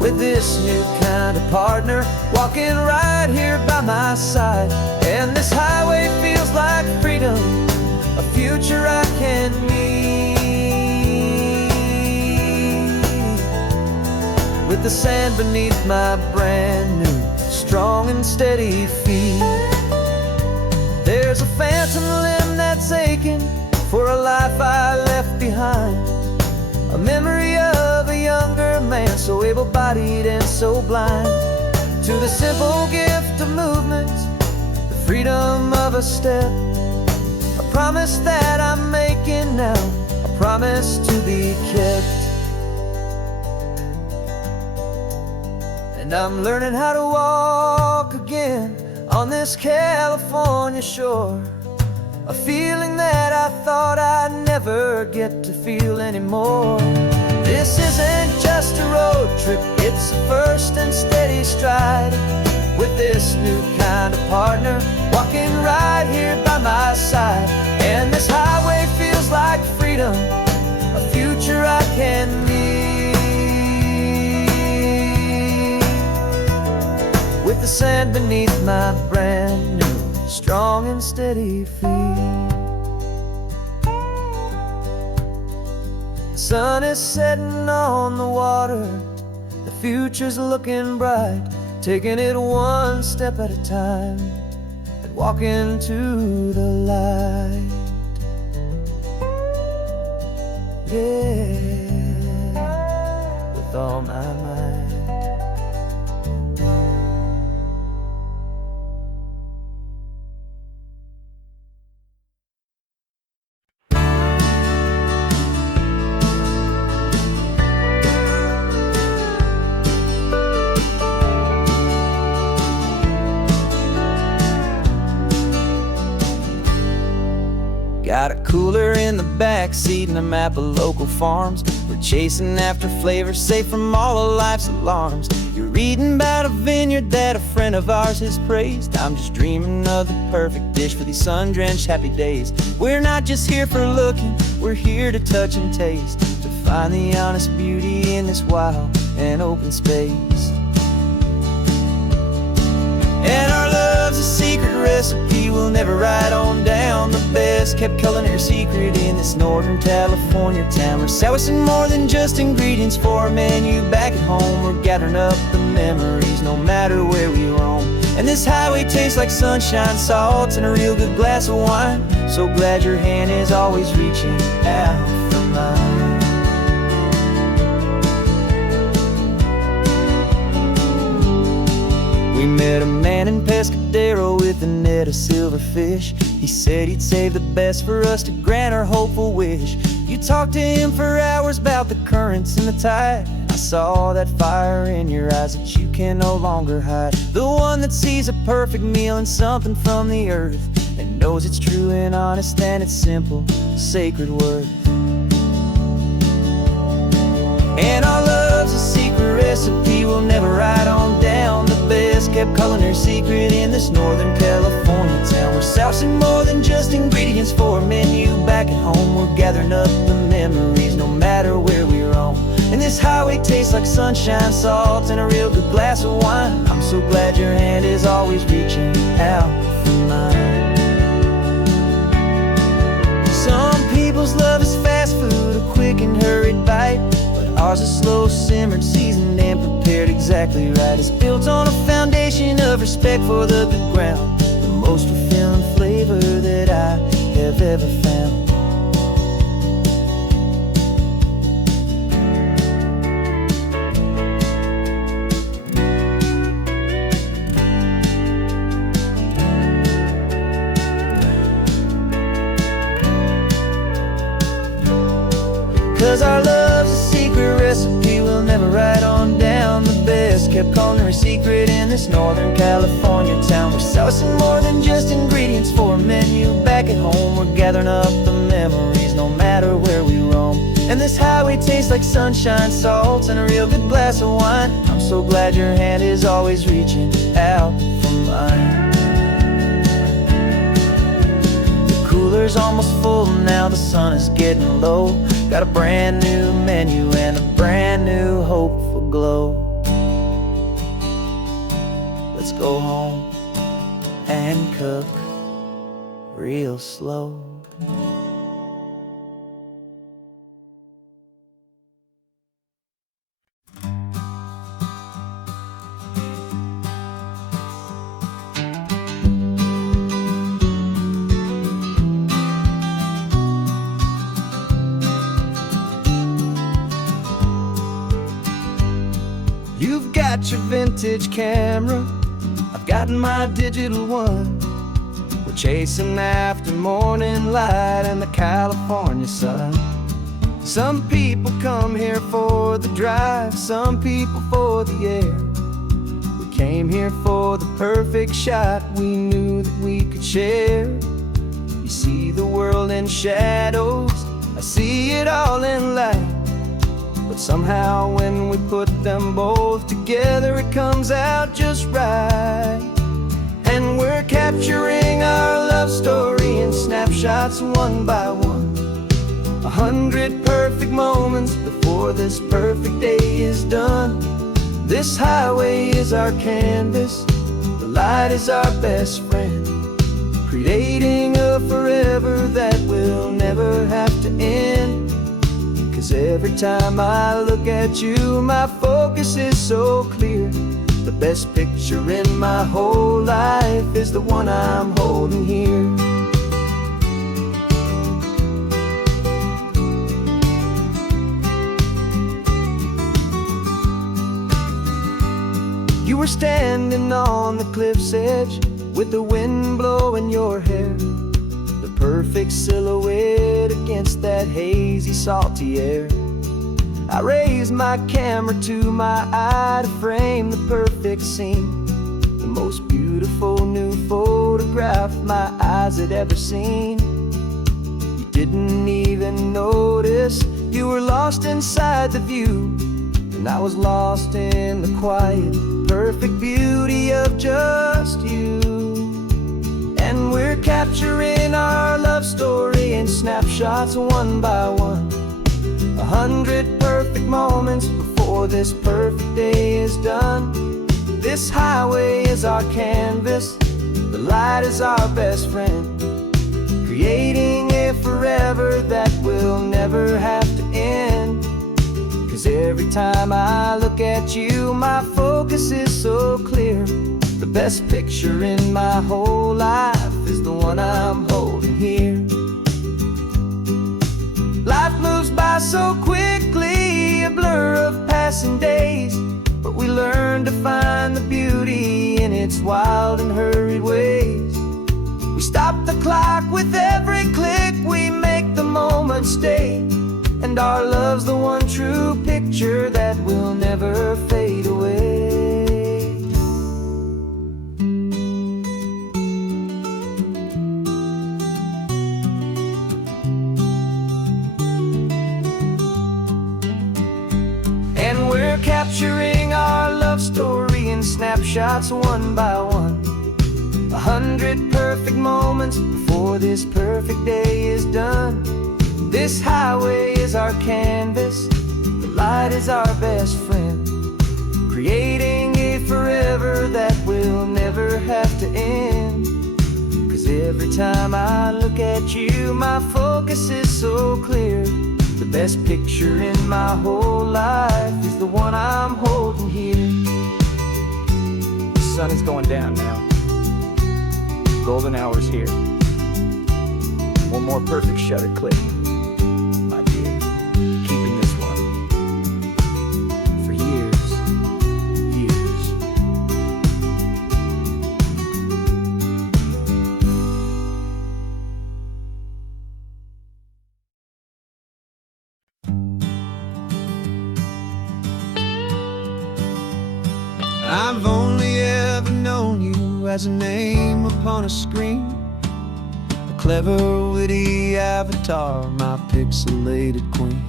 with this new kind of partner walking right here by my side. And this highway feels like freedom, a future I can need, with the sand beneath my brand new strong and steady feet. There's a phantom limb that's aching for a life I left behind, a memory of a younger man so able-bodied and so blind, to the simple gift of movement, the freedom of a step, a promise that I'm making now, a promise to be kept. And I'm learning how to walk again on this California shore, a feeling that I thought I'd never get to feel anymore. This isn't just a road trip, it's a first and steady stride, with this new kind of partner walking right here by my side. And this highway feels like freedom, a future I can need, with the sand beneath my brand new strong and steady feet. The sun is setting on the water, the future's looking bright, taking it one step at a time and walking to the light. Yeah, with all my might. Got a cooler in the back seat and a map of local farms. We're chasing after flavors safe from all of life's alarms. You're reading about a vineyard that a friend friend of ours has praised. I'm just dreaming of the perfect dish for these sun-drenched happy days. We're not just here for looking, we're here to touch and taste, to find the honest beauty in this wild and open space. And our love's a secret recipe we'll never write on down. The best kept culinary secret in this Northern California town. We're selling more than just ingredients for a menu back at home. We're gathering up the memories no matter where we roam. And this highway tastes like sunshine, salt, and a real good glass of wine. So glad your hand is always reaching out for mine. We met a man in Pescadero with a net of silverfish. He said he'd save the best for us to grant our hopeful wish. You talked to him for hours about the currents and the tide. I saw that fire in your eyes that you can no longer hide. The one that sees a perfect meal in something from the earth, and knows it's true and honest and it's simple, sacred worth. And our love's a secret recipe we'll never write on down. The best kept culinary secret in this Northern California town. We're sourcing more than just ingredients for a menu back at home. We're gathering up the memories no matter where we roam. And this highway tastes like sunshine, salt, and a real good glass of wine. I'm so glad your hand is always reaching out for mine. Some people's love is fast food, a quick and hurried bite. Ours is slow simmered, seasoned and prepared exactly right. It's built on a foundation of respect for the good ground, the most fulfilling flavor that I have ever found. 'Cause our love's a secret recipe we'll never write on down. The best kept culinary secret in this Northern California town. We're sourcing more than just ingredients for a menu back at home. We're gathering up the memories no matter where we roam. And this highway tastes like sunshine, salt, and a real good glass of wine. I'm so glad your hand is always reaching out for mine. The cooler's almost full now, the sun is getting low. Got a brand new menu and a brand new hopeful glow. Let's go home and cook real slow. You've got your vintage camera, I've got my digital one. We're chasing after morning light and the California sun. Some people come here for the drive, some people for the air. We came here for the perfect shot we knew that we could share. You see the world in shadows, I see it all in light. But somehow when we put them both together, it comes out just right. And we're capturing our love story in snapshots one by one. 100 perfect moments before this perfect day is done. This highway is our canvas, the light is our best friend, creating a forever that will never have to end. 'Cause every time I look at you, my focus is so clear. The best picture in my whole life is the one I'm holding here. You were standing on the cliff's edge with the wind blowing your hair, the perfect silhouette against that hazy, salty air. I raised my camera to my eye to frame the perfect scene, the most beautiful new photograph my eyes had ever seen. You didn't even notice, you were lost inside the view, and I was lost in the quiet perfect beauty of just you. And we're capturing our love story in snapshots one by one. 100 perfect moments before this perfect day is done. This highway is our canvas, the light is our best friend, creating a forever that will never have to end. 'Cause every time I look at you, my focus is so clear. The best picture in my whole life is the one I'm holding here. Life moves by so quickly, a blur of passing days, but we learn to find the beauty in its wild and hurried ways. We stop the clock with every click, we make the moment stay, and our love's the one true picture that will never fade away. And we're capturing our love story in snapshots one by one. 100 perfect moments before this perfect day is done. This highway is our canvas, the light is our best friend, creating a forever that will never have to end. 'Cause every time I look at you, my focus is so clear. The best picture in my whole life is the one I'm holding here. The sun is going down now. Golden hour's here. One more perfect shutter click, my dear. Keeping this one for years, years. I've only ever known you as a name upon a screen, a clever, witty avatar, my pixelated queen.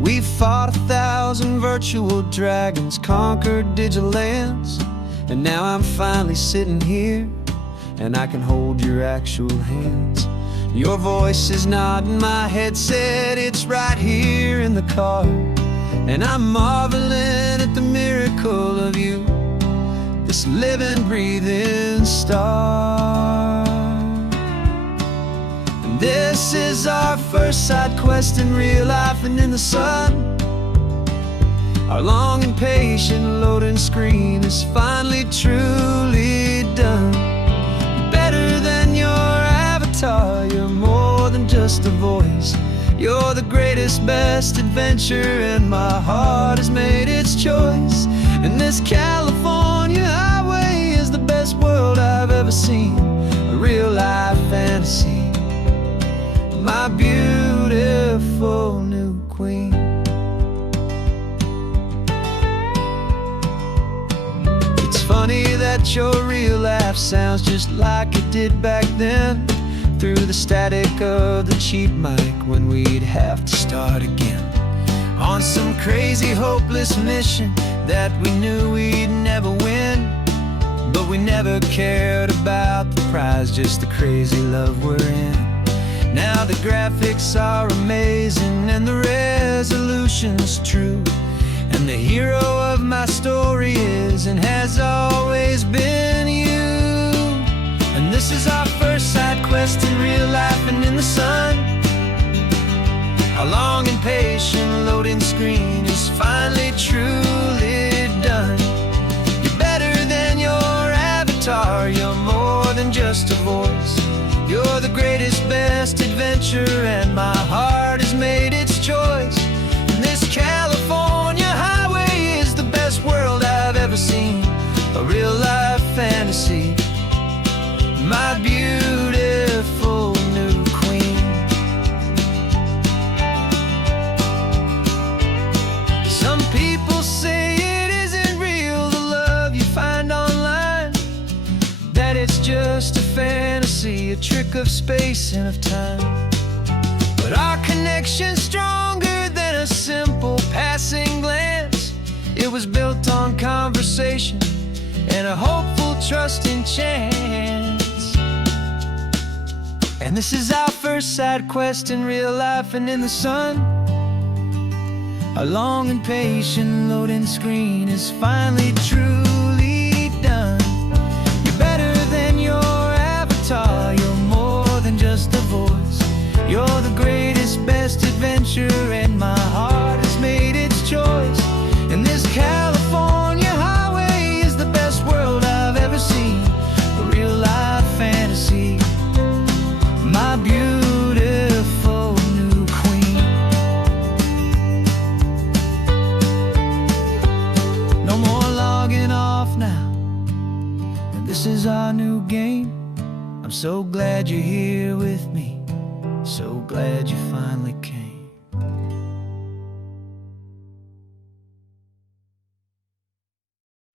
We fought 1,000 virtual dragons, conquered digital lands, and now I'm finally sitting here, and I can hold your actual hands. Your voice is not in my headset, it's right here in the car, and I'm marveling at the miracle of you, this living, breathing star. And this is our first side quest in real life and in the sun. Our long and patient loading screen is finally truly done. Better than your avatar, you're more than just a voice. You're the greatest, best adventure, and my heart has made its choice. And this California highway is the best world I've ever seen, a real life fantasy, my beautiful new queen. It's funny that your real life sounds just like it did back then, through the static of the cheap mic when we'd have to start again, on some crazy hopeless mission that we knew we'd never win. But we never cared about the prize, just the crazy love we're in. Now the graphics are amazing and the resolution's true, and the hero of my story is and has always been you. And this is our first side quest in real life and in the sun. Our long and patient loading screen is finally truly done. You're better than your avatar, you're more than just a voice. You're the greatest, best adventure, and my heart has made its choice. And this California highway is the best world I've ever seen, a real life fantasy, my beautiful new queen. Some people say it isn't real, the love you find online, that it's just a fantasy, a trick of space and of time. But our connection's stronger than a simple passing glance. It was built on conversation and a hopeful, trusting chance. And this is our first side quest in real life and in the sun. Our long and patient loading screen is finally truly done. You're better than your avatar, you're more than just a voice. You're the greatest, best adventure, and my heart has made its choice. And this California highway is the best world I've ever seen. A real life fantasy, my beautiful new queen. No more logging off now, and this is our new game. I'm so glad you're here with me, so glad you're